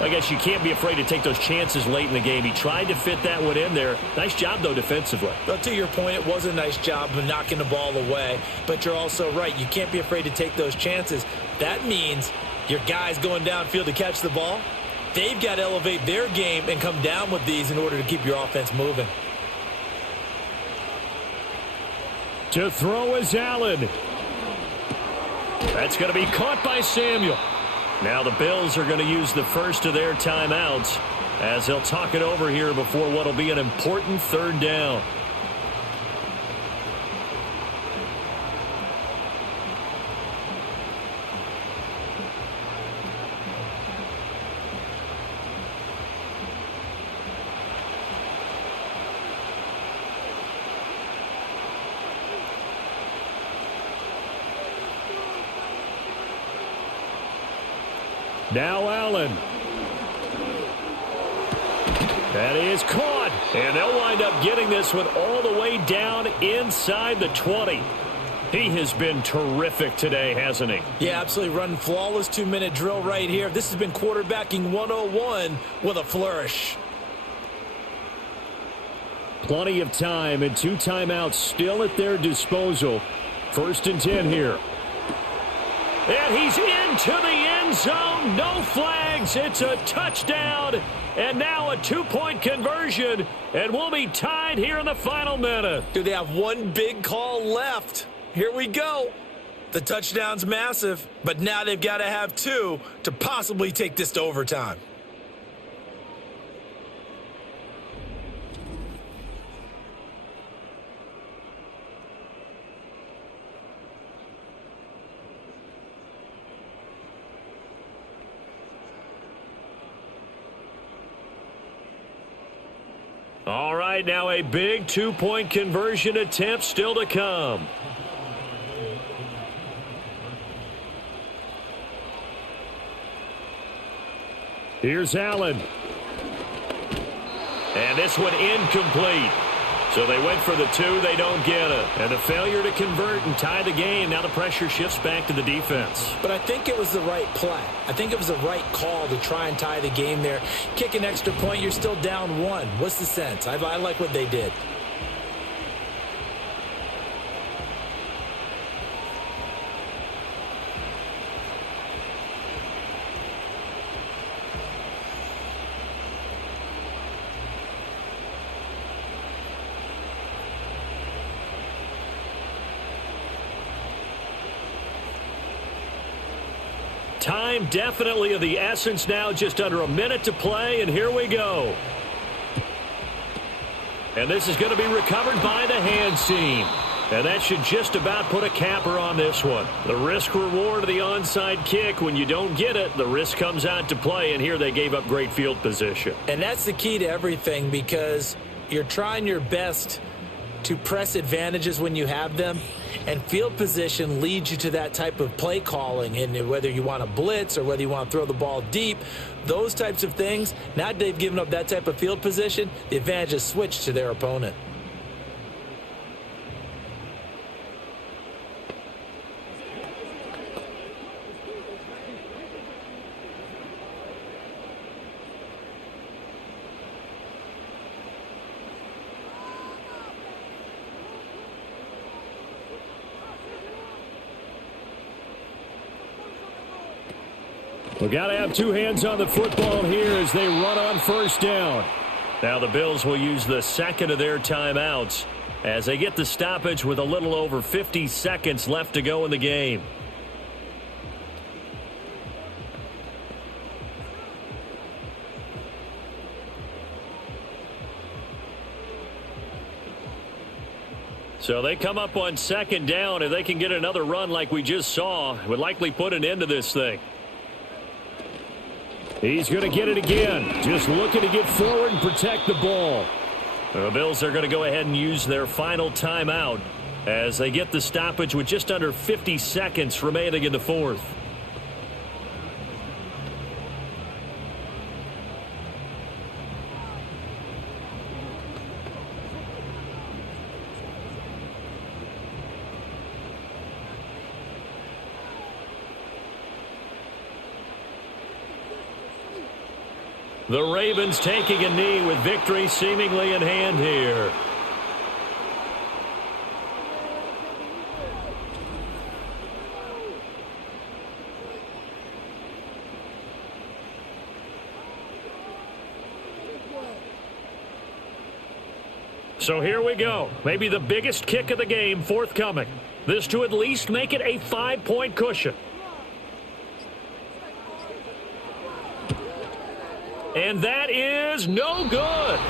I guess you can't be afraid to take those chances late in the game. He tried to fit that one in there. Nice job, though, defensively. Well, to your point, it was a nice job of knocking the ball away. But you're also right. You can't be afraid to take those chances. That means your guys going downfield to catch the ball, they've got to elevate their game and come down with these in order to keep your offense moving. To throw is Allen. That's going to be caught by Samuel. Now the Bills are going to use the first of their timeouts as they'll talk it over here before what will be an important 3rd down. Now Allen. That is caught. And they'll wind up getting this one all the way down inside the 20. He has been terrific today, hasn't he? Yeah, absolutely. Running flawless 2-minute drill right here. This has been quarterbacking 101 with a flourish. Plenty of time and 2 timeouts still at their disposal. 1st and 10 here. And he's into the end zone. No flags. It's a touchdown. And now a 2-point conversion. And we'll be tied here in the final minute. Do they have one big call left? Here we go. The touchdown's massive, but now they've got to have 2 to possibly take this to overtime. All right, now a big 2-point conversion attempt still to come. Here's Allen. And this one incomplete. So they went for the 2, they don't get it. And the failure to convert and tie the game. Now the pressure shifts back to the defense. But I think it was the right play. I think it was the right call to try and tie the game there. Kick an extra point, you're still down 1. What's the sense? I like what they did. Time definitely of the essence now, just under a minute to play, and here we go. And this is going to be recovered by the hand seam. And that should just about put a capper on this one. The risk-reward of the onside kick, when you don't get it, the risk comes out to play, and here they gave up great field position. And that's the key to everything, because you're trying your best to press advantages when you have them, and field position leads you to that type of play calling. And whether you want to blitz or whether you want to throw the ball deep, those types of things, now they've given up that type of field position, the advantage is switched to their opponent. We got to have two hands on the football here as they run on first down. Now the Bills will use the second of their timeouts as they get the stoppage with a little over 50 seconds left to go in the game. So they come up on second down. If they can get another run like we just saw, it would likely put an end to this thing. He's going to get it again. Just looking to get forward and protect the ball. The Bills are going to go ahead and use their final timeout as they get the stoppage with just under 50 seconds remaining in the fourth. The Ravens taking a knee with victory seemingly in hand here. So here we go. Maybe the biggest kick of the game forthcoming. This to at least make it a 5-point cushion. And that is no good.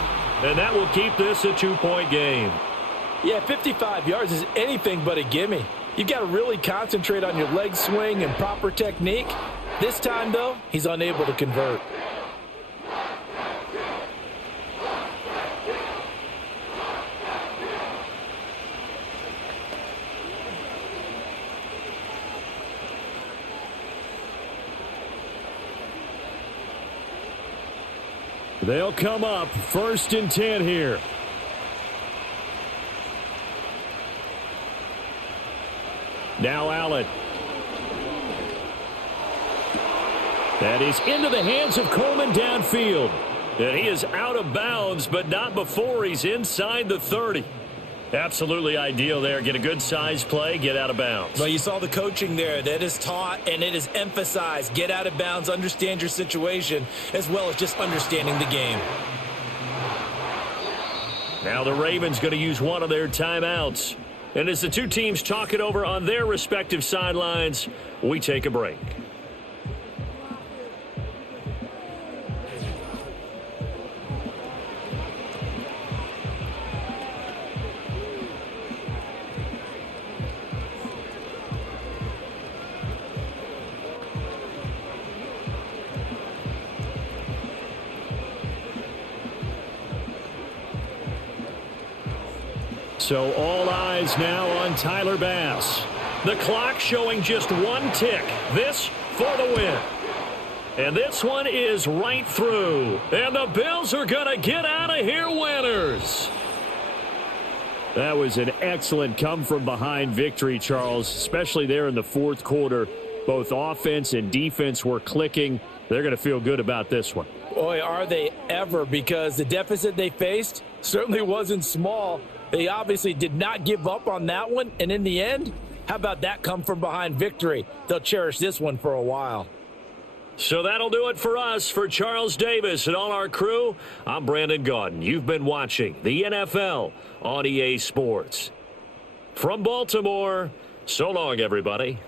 And that will keep this a 2-point game. Yeah, 55 yards is anything but a gimme. You've got to really concentrate on your leg swing and proper technique. This time, though, he's unable to convert. They'll come up 1st and 10 here. Now Allen. That is into the hands of Coleman downfield. And he is out of bounds, but not before he's inside the 30. Absolutely ideal there. Get a good size play, get out of bounds. Well, you saw the coaching there. That is taught and it is emphasized. Get out of bounds, understand your situation, as well as just understanding the game. Now the Ravens going to use one of their timeouts. And as the two teams talk it over on their respective sidelines, we take a break. So all eyes now on Tyler Bass. The clock showing just one tick. This for the win. And this one is right through. And the Bills are going to get out of here winners. That was an excellent come-from-behind victory, Charles, especially there in the fourth quarter. Both offense and defense were clicking. They're going to feel good about this one. Boy, are they ever, because the deficit they faced certainly wasn't small. They obviously did not give up on that one, and in the end, how about that come-from-behind victory? They'll cherish this one for a while. So that'll do it for us. For Charles Davis and all our crew, I'm Brandon Gaudin. You've been watching the NFL on EA Sports. From Baltimore, so long, everybody.